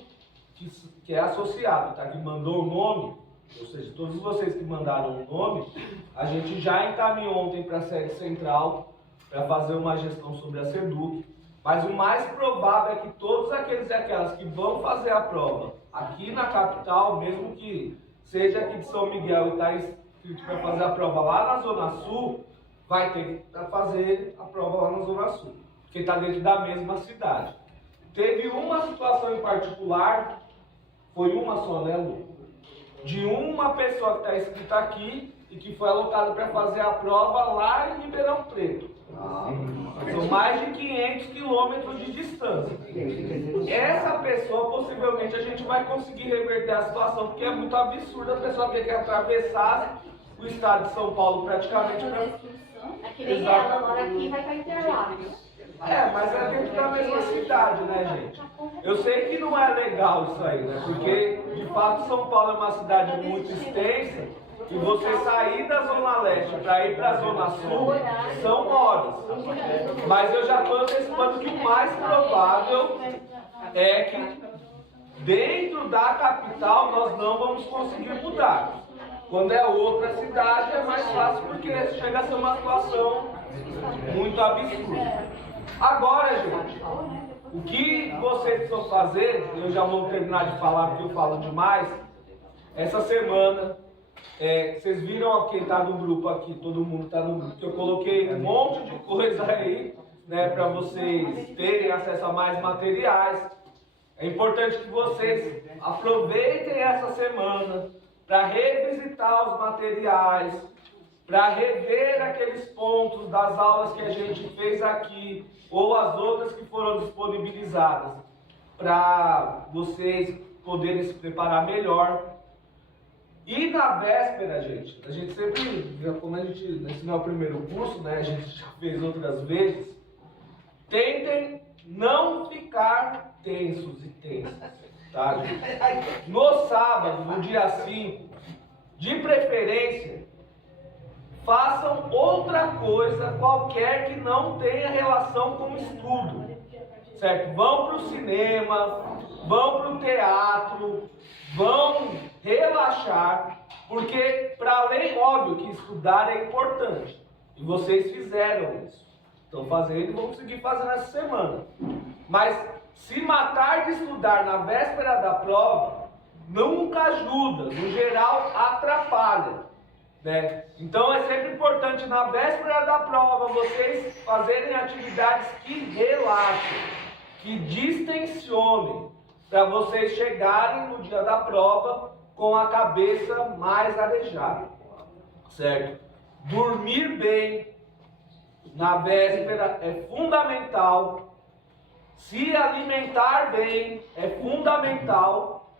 que é associado, tá, que mandou o nome, ou seja, todos vocês que mandaram o nome, a gente já encaminhou ontem para a sede central para fazer uma gestão sobre a SEDUC. Mas o mais provável é que todos aqueles e aquelas que vão fazer a prova aqui na capital, mesmo que seja aqui de São Miguel e está inscrito para fazer a prova lá na Zona Sul, vai ter que fazer a prova lá na Zona Sul, porque está dentro da mesma cidade. Teve uma situação em particular, foi uma só, né, Lu? De uma pessoa que está inscrita aqui e que foi alocada para fazer a prova lá em Ribeirão Preto. São mais de 500 quilômetros de distância. Essa pessoa, possivelmente, a gente vai conseguir reverter a situação, porque é muito absurdo a pessoa ter que atravessar o estado de São Paulo praticamente para... É que nem ela mora aqui e vai para Interlagos. Mas é dentro da mesma cidade, né, gente? Eu sei que não é legal isso aí, né? Porque, de fato, São Paulo é uma cidade muito extensa e você sair da Zona Leste para ir para a Zona Sul são horas. Mas eu já estou antecipando que o mais provável é que dentro da capital nós não vamos conseguir mudar. Quando é outra cidade é mais fácil porque chega a ser uma situação muito absurda. Agora, gente, o que vocês precisam fazer, eu já vou terminar de falar porque eu falo demais, essa semana, vocês viram quem está no grupo aqui, todo mundo está no grupo, que eu coloquei um monte de coisa aí, né, para vocês terem acesso a mais materiais. É importante que vocês aproveitem essa semana para revisitar os materiais, para rever aqueles pontos das aulas que a gente fez aqui, ou as outras que foram disponibilizadas, para vocês poderem se preparar melhor. E na véspera, gente, a gente sempre, como a gente, esse não é o primeiro curso, né, a gente já fez outras vezes, tentem não ficar tensos e tensas, tá, gente? No sábado, no dia 5, de preferência, façam outra coisa qualquer que não tenha relação com o estudo, certo? Vão para o cinema, vão para o teatro, vão relaxar, porque para além, óbvio que estudar é importante, e vocês fizeram isso, estão fazendo e vão conseguir fazer nessa semana, mas se matar de estudar na véspera da prova, nunca ajuda, no geral atrapalha. Né? Então é sempre importante na véspera da prova vocês fazerem atividades que relaxem, que distensionem, para vocês chegarem no dia da prova com a cabeça mais arejada, certo? Dormir bem na véspera é fundamental, se alimentar bem é fundamental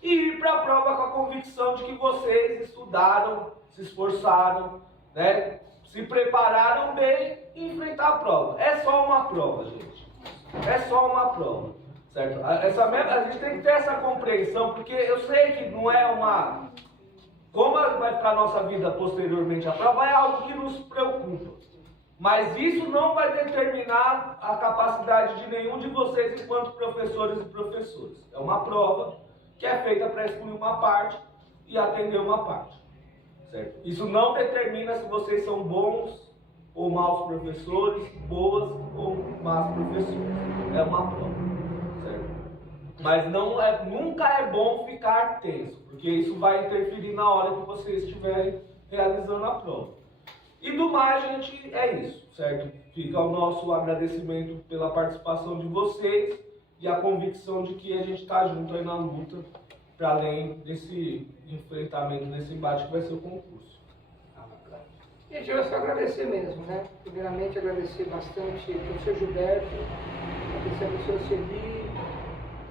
e ir para a prova com a convicção de que vocês estudaram, se esforçaram, né? Se prepararam bem e enfrentar a prova. É só uma prova, gente. É só uma prova, certo? A gente tem que ter essa compreensão, porque eu sei que não é Como vai ficar a nossa vida posteriormente à prova é algo que nos preocupa. Mas isso não vai determinar a capacidade de nenhum de vocês enquanto professores e professoras. É uma prova que é feita para excluir uma parte e atender uma parte. Certo? Isso não determina se vocês são bons ou maus professores, boas ou más professoras. É uma prova. Certo? Mas nunca é bom ficar tenso, porque isso vai interferir na hora que vocês estiverem realizando a prova. E do mais, gente, é isso, certo? Fica o nosso agradecimento pela participação de vocês e a convicção de que a gente está junto aí na luta, para além desse enfrentamento, desse embate que vai ser o concurso. Gente, eu só agradecer mesmo, né? Primeiramente, agradecer bastante ao professor Gilberto, agradecer ao professor Celi,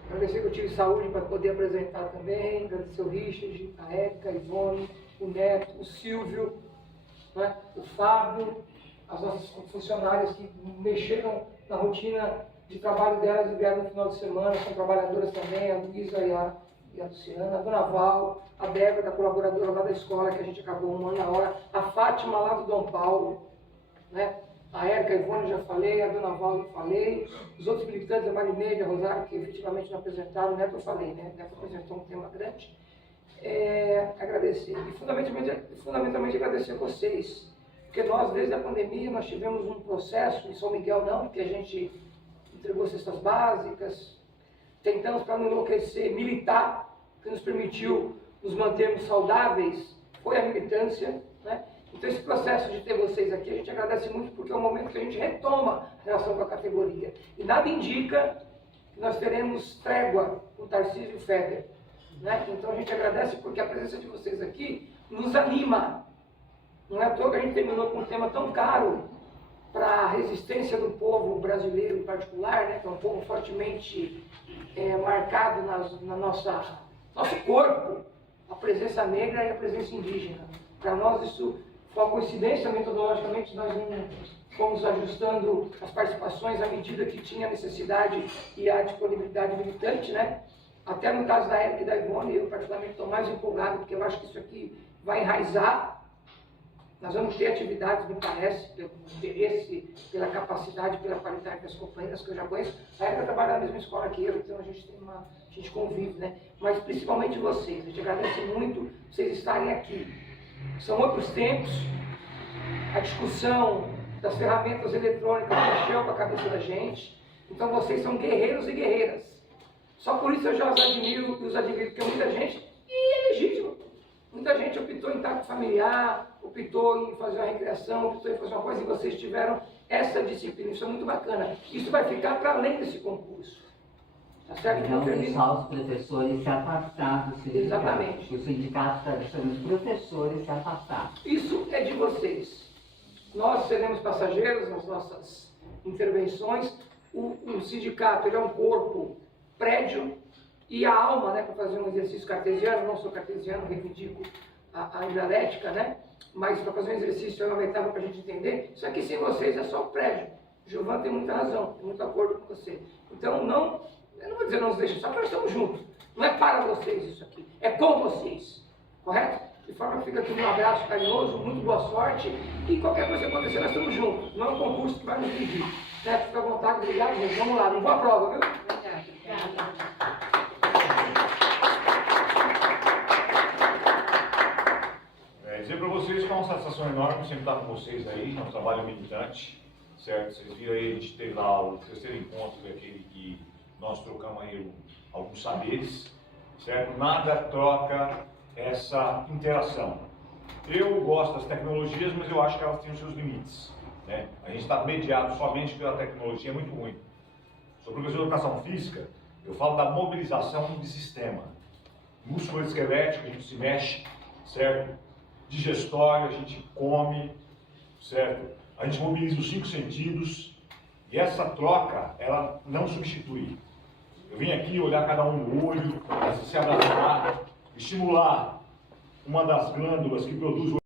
agradecer que eu tive saúde para poder apresentar também, agradecer ao Richard, a Érica, a Ivone, o Neto, o Silvio, né? O Fábio, as nossas funcionárias que mexeram na rotina de trabalho delas e vieram no final de semana, são trabalhadoras também, a Luísa e a Luciana, a Dona Val, a Débora, da colaboradora lá da escola, que a gente acabou um ano na hora, a Fátima lá do Dom Paulo, né? A Érica, a Ivone já falei, a Dona Val já falei, os outros militantes, a Marineide, a Rosário, que efetivamente não apresentaram, o Neto eu falei, né? O Neto apresentou um tema grande. Agradecer, e fundamentalmente agradecer a vocês, porque nós, desde a pandemia, nós tivemos um processo, em São Miguel não, que a gente entregou cestas básicas, tentamos para não enlouquecer, militar, que nos permitiu nos mantermos saudáveis, foi a militância, né? Então esse processo de ter vocês aqui, a gente agradece muito, porque é o momento que a gente retoma a relação com a categoria, e nada indica que nós teremos trégua com o Tarcísio e o Feder. Né? Então a gente agradece porque a presença de vocês aqui nos anima. Não é à toa que a gente terminou com um tema tão caro para a resistência do povo brasileiro em particular, né? Que é um povo fortemente marcado na nosso corpo, a presença negra e a presença indígena. Para nós isso foi uma coincidência, metodologicamente nós fomos ajustando as participações à medida que tinha a necessidade e a disponibilidade militante, né? Até no caso da Érica e da Ivone, eu particularmente estou mais empolgado, porque eu acho que isso aqui vai enraizar. Nós vamos ter atividades, me parece, pelo interesse, pela capacidade, pela qualidade das companheiras que eu já conheço. A Érica trabalha na mesma escola que eu, então a gente convive, né? Mas principalmente vocês, a gente agradece muito vocês estarem aqui. São outros tempos, a discussão das ferramentas eletrônicas mexeu com a cabeça da gente, então vocês são guerreiros e guerreiras. Só por isso eu já os admiro e os admiro, porque muita gente, e é legítimo, muita gente optou em estar com familiar, optou em fazer uma recreação, optou em fazer uma coisa, e vocês tiveram essa disciplina, isso é muito bacana. Isso vai ficar para além desse concurso. Tá certo? Não deixar os professores se afastar do sindicato. Exatamente. O sindicato está deixando os professores se afastar. Isso é de vocês. Nós seremos passageiros nas nossas intervenções. O sindicato ele é um corpo prédio e a alma, né, para fazer um exercício cartesiano, não sou cartesiano, reivindico a dialética, né, mas para fazer um exercício elementar para a gente entender, isso aqui sem vocês é só o prédio. O Gilvan tem muita razão, tem muito acordo com você. Então eu não vou dizer não nos deixem, só que nós estamos juntos. Não é para vocês isso aqui, é com vocês, correto? De forma que fica aqui um abraço carinhoso, muito boa sorte, e qualquer coisa que acontecer, nós estamos juntos. Não é um concurso que vai nos dividir. Certo? Fica à vontade, obrigado, gente. Vamos lá, não vou à prova, viu? Dizer para vocês que é uma satisfação enorme sempre estar com vocês aí, é um trabalho militante, certo? Vocês viram aí, a gente teve lá o terceiro encontro, aquele que nós trocamos aí alguns saberes, certo? Nada troca essa interação. Eu gosto das tecnologias, mas eu acho que elas têm os seus limites, né? A gente está mediado somente pela tecnologia, é muito ruim. Sou professor de educação física, eu falo da mobilização de sistema. Músculo esquelético, a gente se mexe, certo? Digestório, a gente come, certo? A gente mobiliza os 5 sentidos e essa troca, ela não substitui. Eu vim aqui olhar cada um no olho, se abraçar, estimular uma das glândulas que produz o